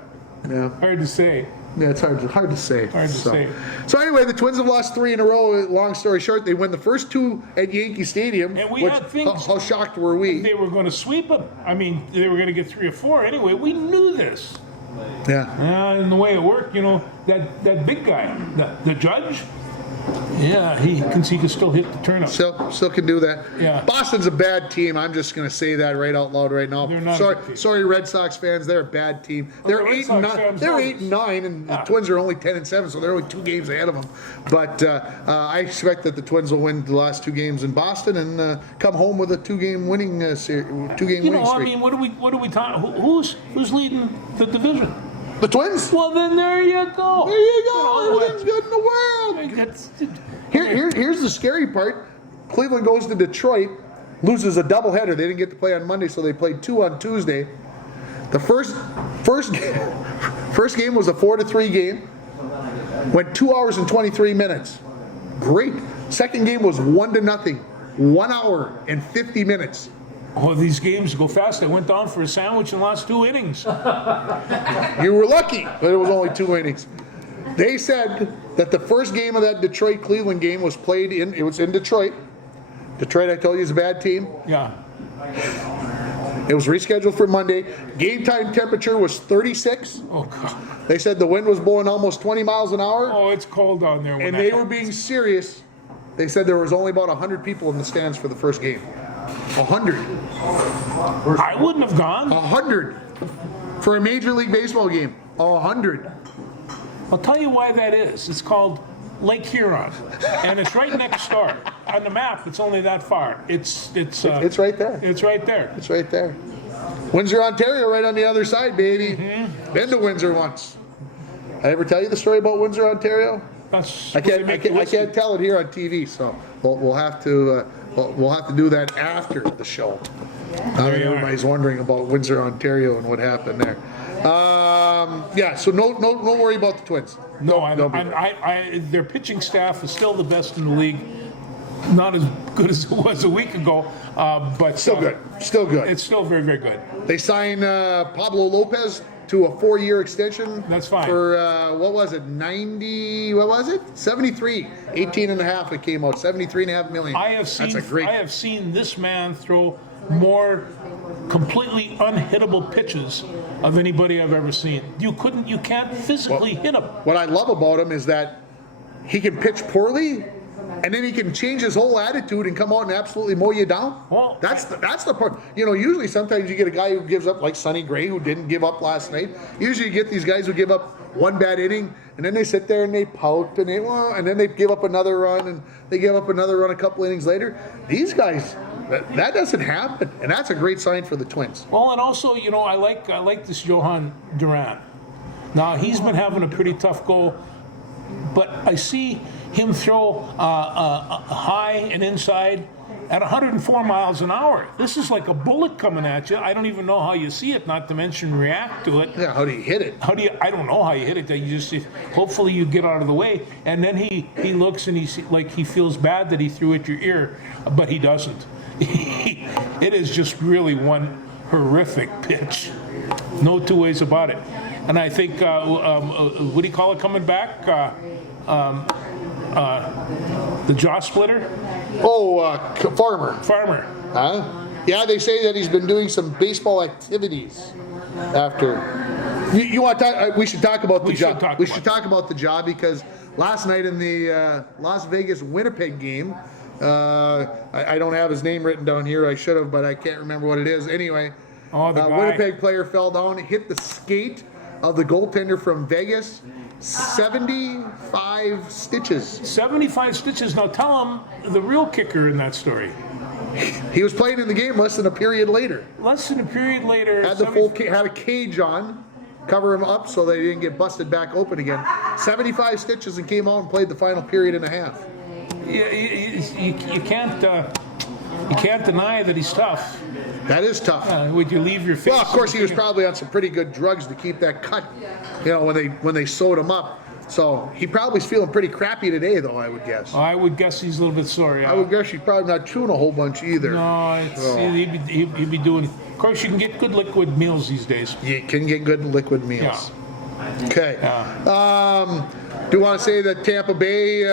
Yeah. Hard to say. Yeah, it's hard to say. Hard to say. So anyway, the Twins have lost 3 in a row. Long story short, they win the first 2 at Yankee Stadium. And we had things. How shocked were we? They were going to sweep them. I mean, they were going to get 3 or 4 anyway. We knew this. Yeah. And the way it worked, you know, that big guy, the judge, yeah, he can still hit the turnip. Still can do that. Yeah. Boston's a bad team. I'm just going to say that right out loud right now. They're not a good team. Sorry, Red Sox fans. They're a bad team. They're the Red 8 and Sox 9. fans They're know 8 and 9, and the Twins are only 10 and 7, so they're only 2 games ahead of them. But I expect that the Twins will win the last 2 games in Boston and come home with a 2-game winning winning streak. I mean, what are we talking? Who's leading the division? The Twins? Well, then there you go. There you go. Everything's good in the world. Here's the scary part. Cleveland goes to Detroit, loses a doubleheader. They didn't get to play on Monday, so they played 2 on Tuesday. The first game was a 4-3 game. Went 2 hours and 23 minutes. Great. Second game was 1-0. 1 hour and 50 minutes. Oh, these games go fast. I went down for a sandwich and lost 2 innings. You were lucky, but it was only 2 innings. They said that the first game of that Detroit-Cleveland game was played in Detroit. Detroit, I told you, is a bad team. Yeah. It was rescheduled for Monday. Game time temperature was 36. Oh, God. They said the wind was blowing almost 20 miles an hour. Oh, it's cold down there. And they were being serious. They said there was only about 100 people in the stands for the first game. 100. I wouldn't have gone. 100. For a Major League Baseball game. 100. I'll tell you why that is. It's called Lake Huron, and it's right next door. On the map, it's only that far. It's right there. It's right there. It's right there. Windsor, Ontario, right on the other side, baby. Mm-hmm. Been to Windsor once. I ever tell you the story about Windsor, Ontario? I can't tell it here on TV, so we'll have to do that after the show. Everybody's wondering about Windsor, Ontario, and what happened there. Yeah, so no worry about the Twins. No, their pitching staff is still the best in the league. Not as good as it was a week ago, but still good. Still good. It's still very, very good. They signed Pablo Lopez to a 4-year extension. That's fine. For, what was it, 90, what was it? 73. 18 and a half it came out, 73.5 million. I have seen this man throw more completely unhittable pitches of anybody I've ever seen. You can't physically hit him. What I love about him is that he can pitch poorly, and then he can change his whole attitude and come out and absolutely mow you down. Well, that's the part. You know, usually sometimes you get a guy who gives up, like Sonny Gray, who didn't give up last night. Usually you get these guys who give up one bad inning, and then they sit there and they pout, and then they give up another run, and they give up another run a couple innings later. These guys, that doesn't happen, and that's a great sign for the Twins. Well, and also, you know, I like this Johan Duran. Now, he's been having a pretty tough go, but I see him throw high and inside at 104 miles an hour. This is like a bullet coming at you. I don't even know how you see it, not to mention react to it. Yeah, how do you hit it? I don't know how you hit it. You just, hopefully you get out of the way. And then he looks and he feels bad that he threw at your ear, but he doesn't. It is just really one horrific pitch. No 2 ways about it. And I think, what do you call it coming back? The jaw splitter? Oh, Farmer. Farmer. Huh? Yeah, they say that he's been doing some baseball activities after. You want to? We should talk about the job. We should talk about the job because last night in the Las Vegas Winnipeg game, I don't have his name written down here. I should have, but I can't remember what it is. Anyway, the Winnipeg player fell down, hit the skate of the goaltender from Vegas, 75 stitches. 75 stitches. Now tell him the real kicker in that story. He was playing in the game less than a period later. Less than a period later. Had the had a cage on, cover him up so they didn't get busted back open again. 75 stitches and came out and played the final period and a half. You can't deny that he's tough. That is tough. Would you leave your face? Well, of course, he was probably on some pretty good drugs to keep that cut, when they sewed him up. So he probably's feeling pretty crappy today, though, I would guess. I would guess he's a little bit sore, yeah. I would guess he's probably not chewing a whole bunch either. No, he'd be doing... Of course, you can get good liquid meals these days. You can get good liquid meals. Yeah. Okay. Do you want to say that Tampa Bay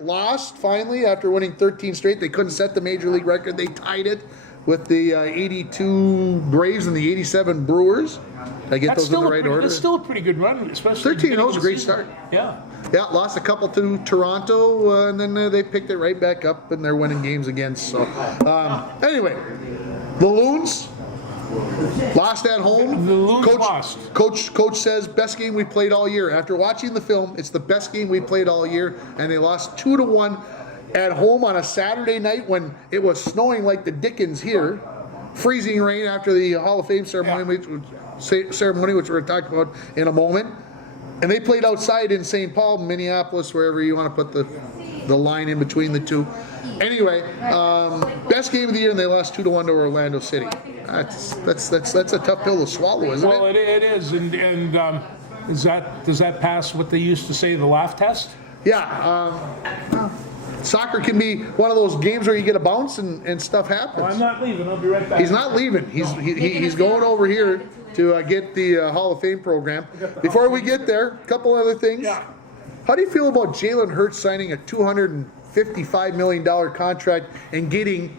lost, finally, after winning 13 straight? They couldn't set the Major League record. They tied it with the 82 Braves and the 87 Brewers. Did I get those in the right order? That's still a pretty good run, especially... 13-0 is a great start. Yeah. Yeah, lost a couple to Toronto, and then they picked it right back up, and they're winning games again. So, anyway, the Loons lost at home. The Loons lost. Coach says best game we played all year. After watching the film, it's the best game we played all year, and they lost 2-1 at home on a Saturday night when it was snowing like the dickens here, freezing rain after the Hall of Fame ceremony, which we're going to talk about in a moment. And they played outside in St. Paul, Minneapolis, wherever you want to put the line in between the two. Anyway, best game of the year, and they lost 2-1 to Orlando City. That's a tough pill to swallow, isn't it? Well, it is, and does that pass what they used to say, the laugh test? Yeah. Soccer can be one of those games where you get a bounce and stuff happens. Well, I'm not leaving. I'll be right back. He's not leaving. He's going over here to get the Hall of Fame program. Before we get there, a couple other things. Yeah. How do you feel about Jalen Hurts signing a $255 million contract and getting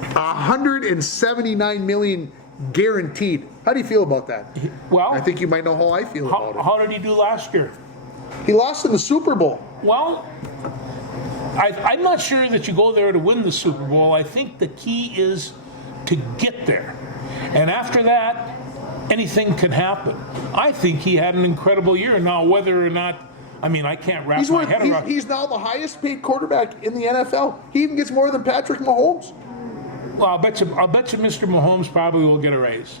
$179 million guaranteed? How do you feel about that? Well, I think you might know how I feel about it. How did he do last year? He lost in the Super Bowl. Well, I'm not sure that you go there to win the Super Bowl. I think the key is to get there. And after that, anything can happen. I think he had an incredible year. Now, whether or not, I can't wrap my head around. He's now the highest paid quarterback in the NFL. He even gets more than Patrick Mahomes. Well, I'll bet you Mr. Mahomes probably will get a raise.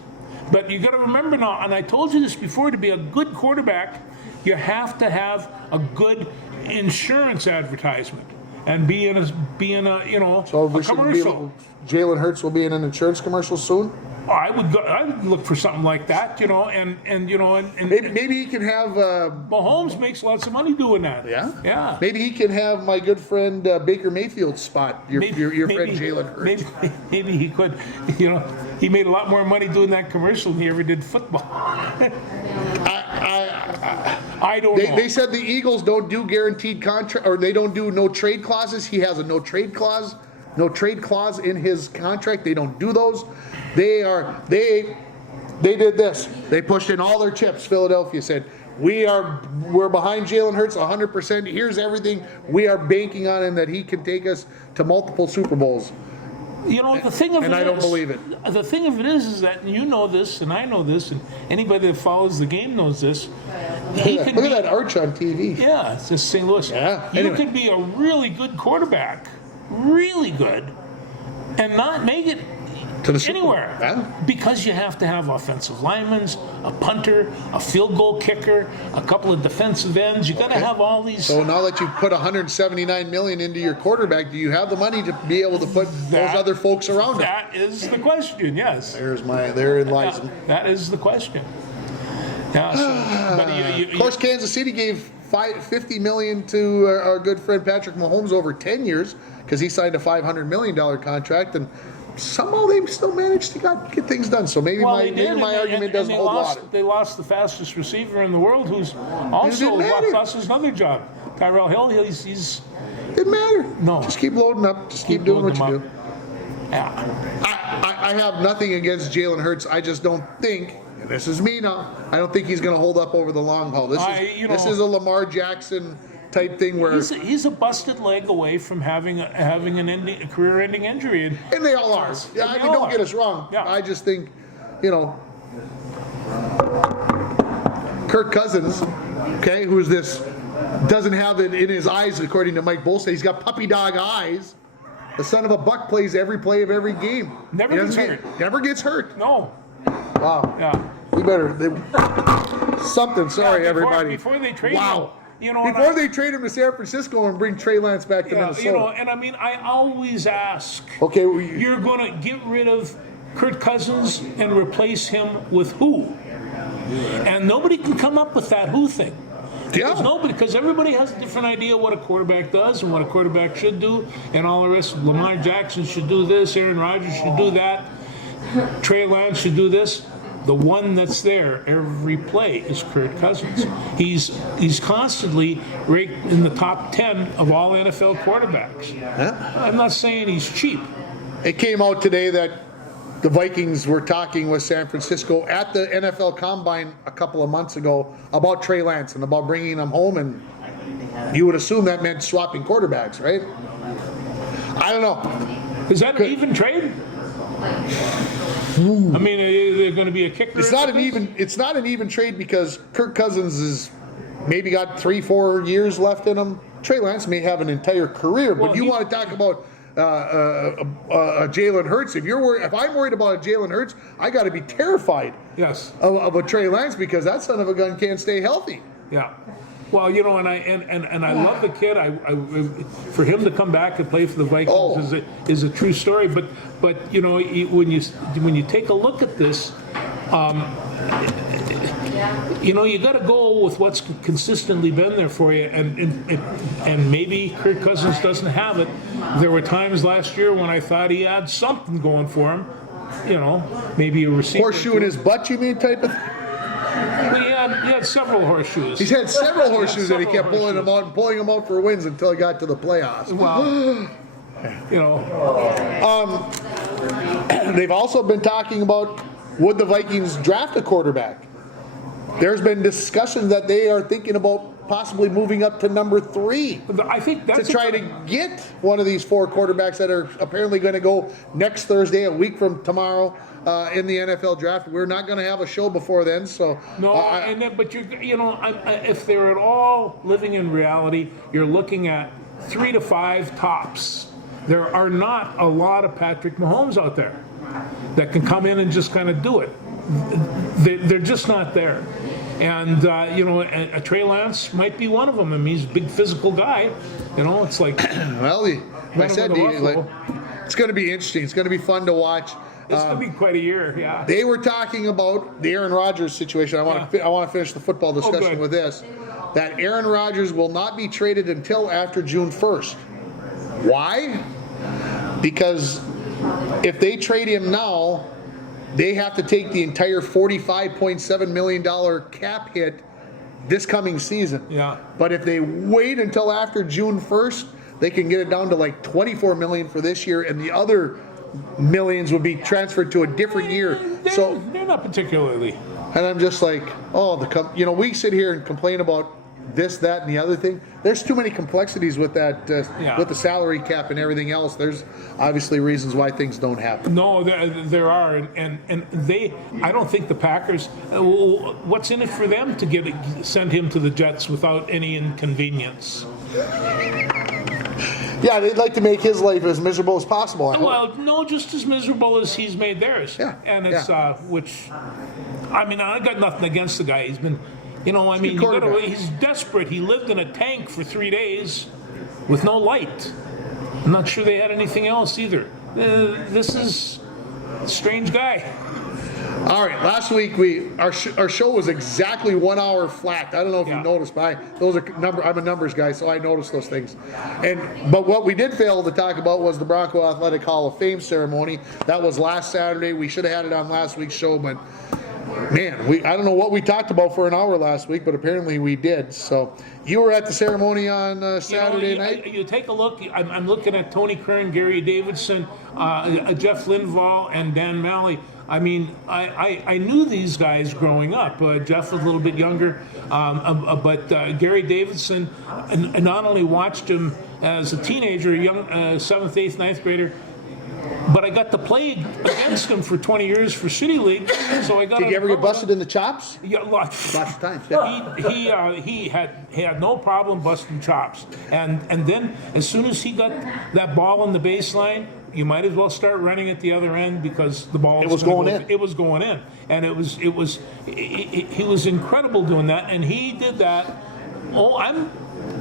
But you got to remember now, and I told you this before, to be a good quarterback, you have to have a good insurance advertisement and be in a commercial. Jalen Hurts will be in an insurance commercial soon. I would look for something like that, and maybe he can have. Mahomes makes lots of money doing that. Yeah. Maybe he can have my good friend Baker Mayfield's spot. Your friend Jalen Hurts. Maybe he could. He made a lot more money doing that commercial than he ever did football. I don't know. They said the Eagles don't do guaranteed contract, or they don't do no trade clauses. He has a no trade clause in his contract. They don't do those. They did this. They pushed in all their chips. Philadelphia said, we're behind Jalen Hurts 100%. Here's everything. We are banking on him that he can take us to multiple Super Bowls. The thing of it is, I don't believe it. The thing of it is that you know this, and I know this, and anybody that follows the game knows this. Look at that arch on TV. Yeah, it's just St. Louis. Yeah. You could be a really good quarterback, really good, and not make it to the anywhere. Yeah. Because you have to have offensive linemen, a punter, a field goal kicker, a couple of defensive ends. You got to have all these. So now that you've put $179 million into your quarterback, do you have the money to be able to put those other folks around him? That is the question. Yes. Therein lies. That is the question. Yeah. Of course, Kansas City gave $50 million to our good friend Patrick Mahomes over 10 years because he signed a $500 million contract, and somehow they still managed to get things done. So maybe my argument doesn't hold water. They lost the fastest receiver in the world, who's also lost another job. Tyrell Hill, he's didn't matter. No. Just keep loading up. Just keep doing what you do. Yeah. I have nothing against Jalen Hurts. I just don't think, and this is me now, I don't think he's going to hold up over the long haul. This is a Lamar Jackson type thing where he's a busted leg away from having a career-ending injury, and they all are. Yeah, don't get us wrong. Yeah. I just think, Kirk Cousins okay, who's this, doesn't have it in his eyes, according to Mike Bolsa. He's got puppy dog eyes. The son of a buck plays every play of every game. Never He gets doesn't hurt. Never gets hurt. No. Wow. Yeah. We better. Something. Sorry, everybody. Before they trade Wow. him, you know, Before they trade him to San Francisco and bring Trey Lance back to Minnesota. you know, and I mean, I always ask. Okay. You're going to get rid of Kirk Cousins and replace him with who? And nobody can come up with that who thing. Because everybody has a different idea what a quarterback does and what a quarterback should do, and all the rest. Lamar Jackson should do this, Aaron Rodgers should do that, Trey Lance should do this. The one that's there every play is Kirk Cousins. He's constantly ranked in the top 10 of all NFL quarterbacks. Yeah. I'm not saying he's cheap. It came out today that the Vikings were talking with San Francisco at the NFL Combine a couple of months ago about Trey Lance and about bringing him home, and you would assume that meant swapping quarterbacks, right? I don't know. Is that an even trade? I mean, is there going to be a kicker? It's not an even trade because Kirk Cousins is maybe got 3-4 years left in him. Trey Lance may have an entire career, but you want to talk about Jalen Hurts. If I'm worried about a Jalen Hurts, I got to be terrified. Yes. Of a Trey Lance because that son of a gun can't stay healthy. Yeah. Well, you know, and I love the kid. For him to come back and play for the Vikings is a true story. But you know, when you take a look at this, you know, you got to go with what's consistently been there for you, and maybe Kirk Cousins doesn't have it. There were times last year when I thought he had something going for him. You know, maybe a receiver. Horseshoe in his butt, you mean, type of thing? Well, he had several horseshoes. He's had several horseshoes that he kept pulling them out and pulling them out for wins until he got to the playoffs. Well, you know. They've also been talking about would the Vikings draft a quarterback. There's been discussion that they are thinking about possibly moving up to number 3. I think that's to try to get one of these 4 quarterbacks that are apparently going to go next Thursday, a week from tomorrow, in the NFL draft. We're not going to have a show before then, so no. But you know, if they're at all living in reality, you're looking at 3 to 5 tops. There are not a lot of Patrick Mahomes out there that can come in and just kind of do it. They're just not there. And, you know, a Trey Lance might be one of them. I mean, he's a big physical guy. You know, it's like... Well, like I said, it's going to be interesting. It's going to be fun to watch. It's going to be quite a year, yeah. They were talking about the Aaron Rodgers situation. I want to finish the football discussion with this. That Aaron Rodgers will not be traded until after June 1st. Why? Because if they trade him now, they have to take the entire $45.7 million cap hit this coming season. Yeah. But if they wait until after June 1st, they can get it down to like $24 million for this year, and the other millions would be transferred to a different year. They're not particularly. And I'm just like, we sit here and complain about this, that, and the other thing. There's too many complexities with that, with the salary cap and everything else. There's obviously reasons why things don't happen. No, there are, and they. I don't think the Packers. What's in it for them to send him to the Jets without any inconvenience? Yeah, they'd like to make his life as miserable as possible. Well, no, just as miserable as he's made theirs. Yeah, and it's which, I mean, I got nothing against the guy. He's been. You know, I mean, he's desperate. He lived in a tank for 3 days with no light. I'm not sure they had anything else either. This is a strange guy. All right, last week our show was exactly 1 hour flat. I don't know if you noticed, but I'm a numbers guy, so I noticed those things. But what we did fail to talk about was the Bronco Athletic Hall of Fame ceremony. That was last Saturday. We should have had it on last week's show, but man, I don't know what we talked about for an hour last week, but apparently we did. So you were at the ceremony on Saturday night? You take a look. I'm looking at Tony Kern, Gary Davidson, Jeff Lindvall, and Dan Malley. I mean, I knew these guys growing up. Jeff was a little bit younger, but Gary Davidson, and not only watched him as a teenager, a young 7th, 8th, 9th grader, but I got to play against him for 20 years for City League, so I got. Did you ever get busted in the chops? Yeah, Lots of times. Yeah. he had no problem busting chops, and then as soon as he got that ball in the baseline, you might as well start running at the other end because the ball was going in. It was going in, and he was incredible doing that, and he did that. Oh, I'm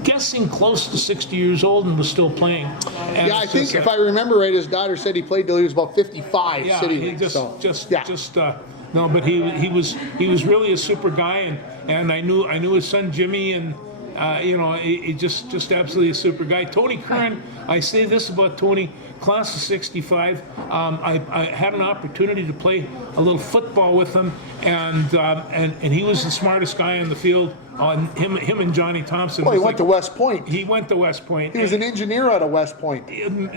guessing close to 60 years old and was still playing. And Yeah, I think if I remember right, his daughter said he played till he was about 55. yeah, City he League, just no, but he was really a super guy, and I knew his son Jimmy, and he just absolutely a super guy. Tony Curran, I say this about Tony, class of '65. I had an opportunity to play a little football with him, and he was the smartest guy in the field. Him and Johnny Thompson. Well, he went to West Point. He went to West Point. He was an engineer out of West Point.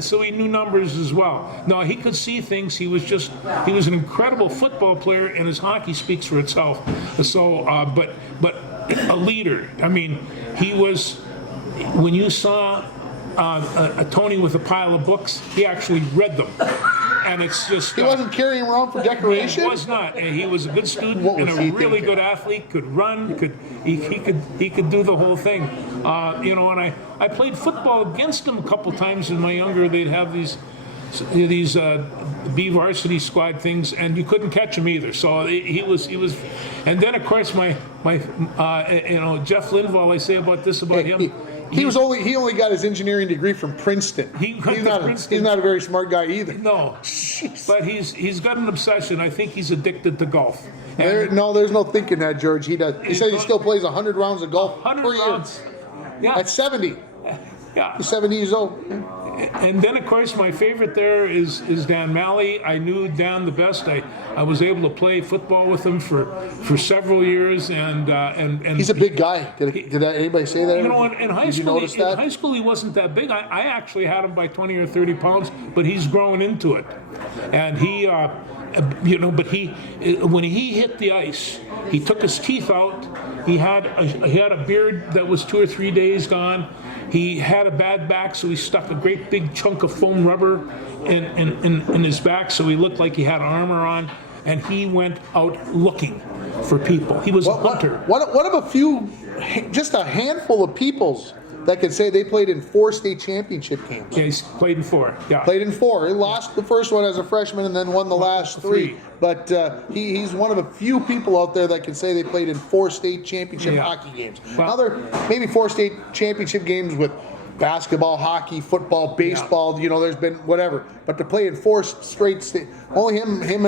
So he knew numbers as well. No, he could see things. He was an incredible football player, and his hockey speaks for itself. So, but a leader. I mean, he was. When you saw a Tony with a pile of books, he actually read them, and it's just. He wasn't carrying them around for decoration. He was not. And he was a good student and a really good athlete. Could run. He could do the whole thing. And I played football against him a couple times in my younger. They'd have these B varsity squad things, and you couldn't catch him either. So he was, and then of course my Jeff Lindvall. I say about this about him. He only got his engineering degree from Princeton. He's not a very smart guy either. No, jeez. But he's got an obsession. I think he's addicted to golf. There's no thinking that, George. He does. He says he still plays 100 rounds of golf 100 per rounds. year. Yeah. At 70. Yeah. He's 70 years old. And then, of course, my favorite there is Dan Malley. I knew Dan the best. I was able to play football with him for several years, and he's a big guy. Did anybody say that? In high school he wasn't that big. I actually had him by 20 or 30 pounds, but he's grown into it, and he. But when he hit the ice, he took his teeth out. He had a beard that was 2 or 3 days gone. He had a bad back, so he stuck a great big chunk of foam rubber in his back, so he looked like he had armor on. And he went out looking for people. He was a hunter. What of just a handful of peoples that could say they played in 4 state championship games? Yeah, he's played in 4. Yeah, played in 4. He lost the first one as a freshman and then won the last 3. But he's one of the few people out there that can say they played in 4 state championship hockey games. Well, maybe 4 state championship games with basketball, hockey, football, baseball. There's been whatever. But to play in 4 straight state, only him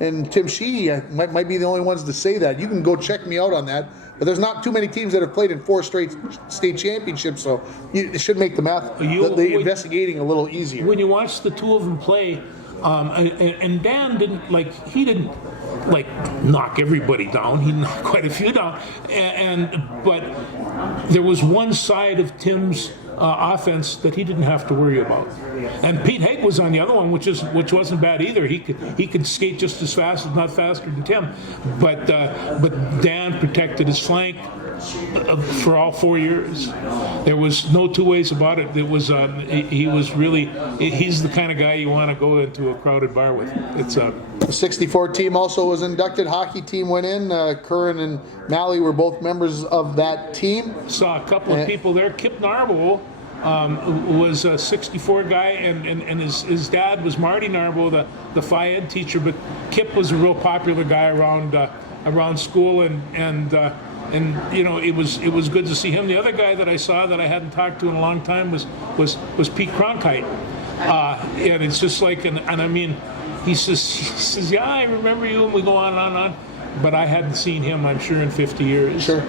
and Tim Sheehy might be the only ones to say that. You can go check me out on that. But there's not too many teams that have played in 4 straight state championships, so it should make the math, the investigating a little easier. When you watch the two of them play, and Dan didn't knock everybody down. He knocked quite a few down, but there was one side of Tim's offense that he didn't have to worry about. And Pete Haig was on the other one, which wasn't bad either. He could skate just as fast, if not faster than Tim. But Dan protected his flank for all 4 years. There was no two ways about it. It was he was really, he's the kind of guy you want to go into a crowded bar with. It's the 64 team also was inducted. Hockey team went in. Curran and Malley were both members of that team. Saw a couple of people there. Kip Narbo was a 64 guy, and his dad was Marty Narbo, the Phi Ed teacher. But Kip was a real popular guy around school, and it was good to see him. The other guy that I saw that I hadn't talked to in a long time was Pete Cronkite, and it's just like, and I mean, he says, yeah, I remember you, and we go on and on. But I hadn't seen him, I'm sure, in 50 years. Sure.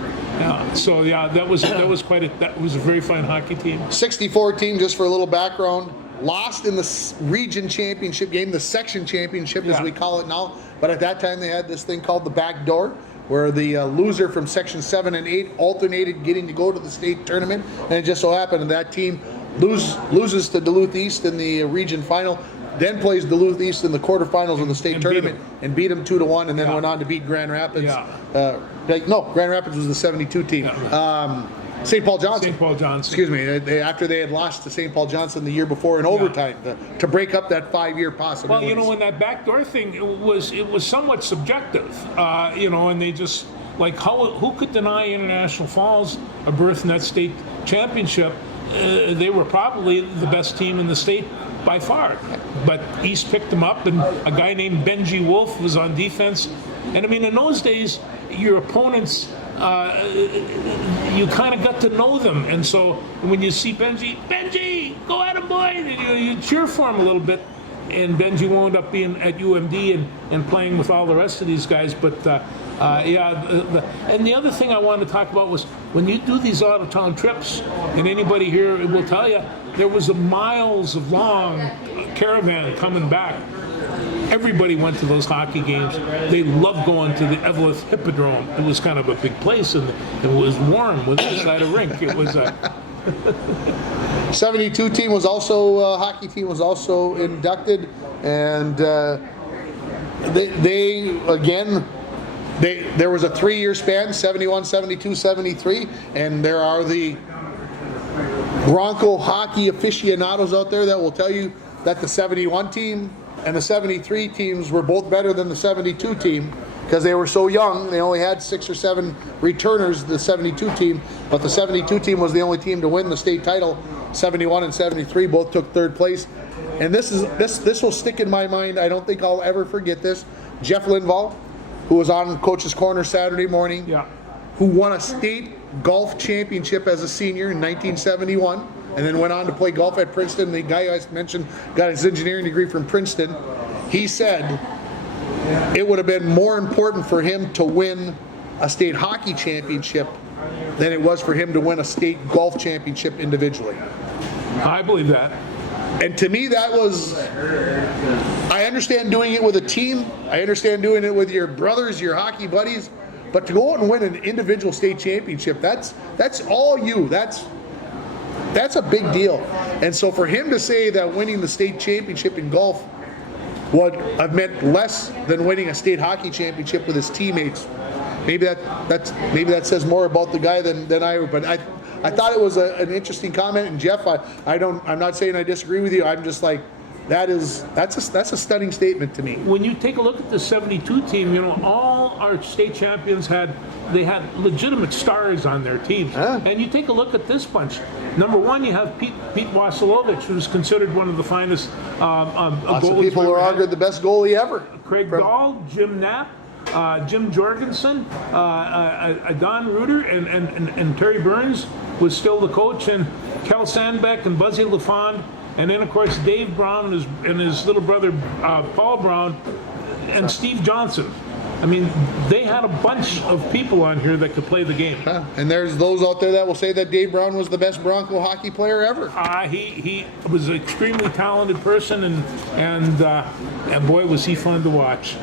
So that was a very fine hockey team. 64 team, just for a little background, lost in the region championship game, the section championship as we call it now. But at that time they had this thing called the back door, where the loser from section 7 and 8 alternated getting to go to the state tournament. And it just so happened that team loses to Duluth East in the region final. Then plays Duluth East in the quarterfinals of the state tournament and beat them 2-1, and then went on to beat Grand Rapids. Grand Rapids was the 72 team. St. Paul Johnson. St. Paul Johnson. Excuse me. After they had lost to St. Paul Johnson the year before in overtime to break up that 5-year possibility. Well, in that backdoor thing, it was somewhat subjective, and they just who could deny International Falls a berth in that state championship? They were probably the best team in the state by far, but East picked them up, and a guy named Benji Wolf was on defense. And I mean, in those days, your opponents, you kind of got to know them, and so when you see Benji, go at him, boy, you cheer for him a little bit. And Benji wound up being at UMD and playing with all the rest of these guys. But and the other thing I wanted to talk about was when you do these out-of-town trips, and anybody here will tell you, there was a miles of long caravan coming back. Everybody went to those hockey games. They loved going to the Eveleth Hippodrome. It was kind of a big place, and it was warm with inside a rink. It was a 72 team was also hockey team was also inducted, and there was a 3-year span, 71, 72, 73, and there are the Bronco hockey aficionados out there that will tell you that the 71 team and the 73 teams were both better than the 72 team because they were so young. They only had 6 or 7 returners, the 72 team, but the 72 team was the only team to win the state title. 71 and 73 both took 3rd place. And this will stick in my mind. I don't think I'll ever forget this. Jeff Lindvall, who was on Coach's Corner Saturday morning, who won a state golf championship as a senior in 1971, and then went on to play golf at Princeton. The guy I mentioned got his engineering degree from Princeton. He said it would have been more important for him to win a state hockey championship than it was for him to win a state golf championship individually. I believe that. And to me, that was, I understand doing it with a team. I understand doing it with your brothers, your hockey buddies. But to go out and win an individual state championship, that's all you. That's a big deal. And so for him to say that winning the state championship in golf would have meant less than winning a state hockey championship with his teammates, maybe that says more about the guy than I. But I thought it was an interesting comment. And Jeff, I'm not saying I disagree with you. I'm just like, that's a stunning statement to me. When you take a look at the 72 team, all our state champions had legitimate stars on their teams. And you take a look at this bunch. Number one, you have Pete Wasilovich, who's considered one of the finest Lots of people are argued the best goalie ever. Craig Dahl, Jim Knapp, Jim Jorgensen, Don Reuter, and Terry Burns was still the coach, and Kel Sandbeck and Buzzy LaFond. And then, of course, Dave Brown and his little brother, Paul Brown, and Steve Johnson. I mean, they had a bunch of people on here that could play the game. And there's those out there that will say that Dave Brown was the best Bronco hockey player ever. He was an extremely talented person, and boy, was he fun to watch.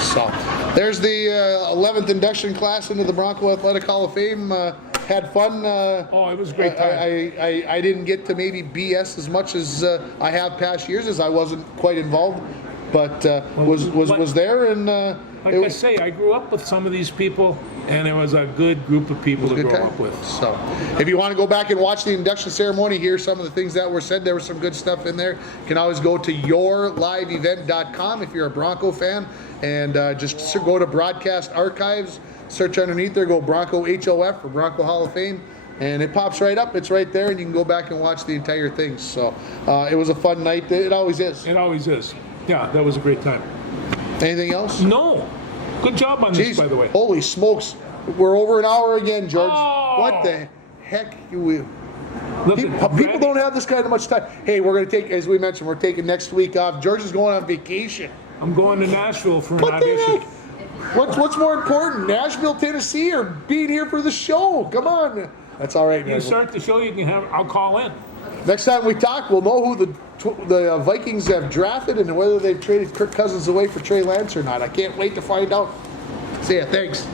So, there's the 11th induction class into the Bronco Athletic Hall of Fame. Had fun. It was a great time. I didn't get to maybe BS as much as I have past years, as I wasn't quite involved, but was there. And I say, I grew up with some of these people, and it was a good group of people to grow up with. So, if you want to go back and watch the induction ceremony, hear some of the things that were said. There was some good stuff in there. You can always go to yourliveevent.com if you're a Bronco fan, and just go to Broadcast Archives. Search underneath there, go Bronco HOF or Bronco Hall of Fame, and it pops right up. It's right there, and you can go back and watch the entire thing. So it was a fun night. It always is. It always is. Yeah, that was a great time. Anything else? No. Good job on this, by the way. Holy smokes. We're over an hour again, George. Oh. What the heck? People don't have this kind of much time. Hey, we're going to take, as we mentioned, we're taking next week off. George is going on vacation. I'm going to Nashville for an What the audition. heck? What's more important, Nashville, Tennessee, or being here for the show? Come on. That's all right, man. You start the show, I'll call in. Next time we talk, we'll know who the Vikings have drafted and whether they've traded Kirk Cousins away for Trey Lance or not. I can't wait to find out. See ya. Thanks.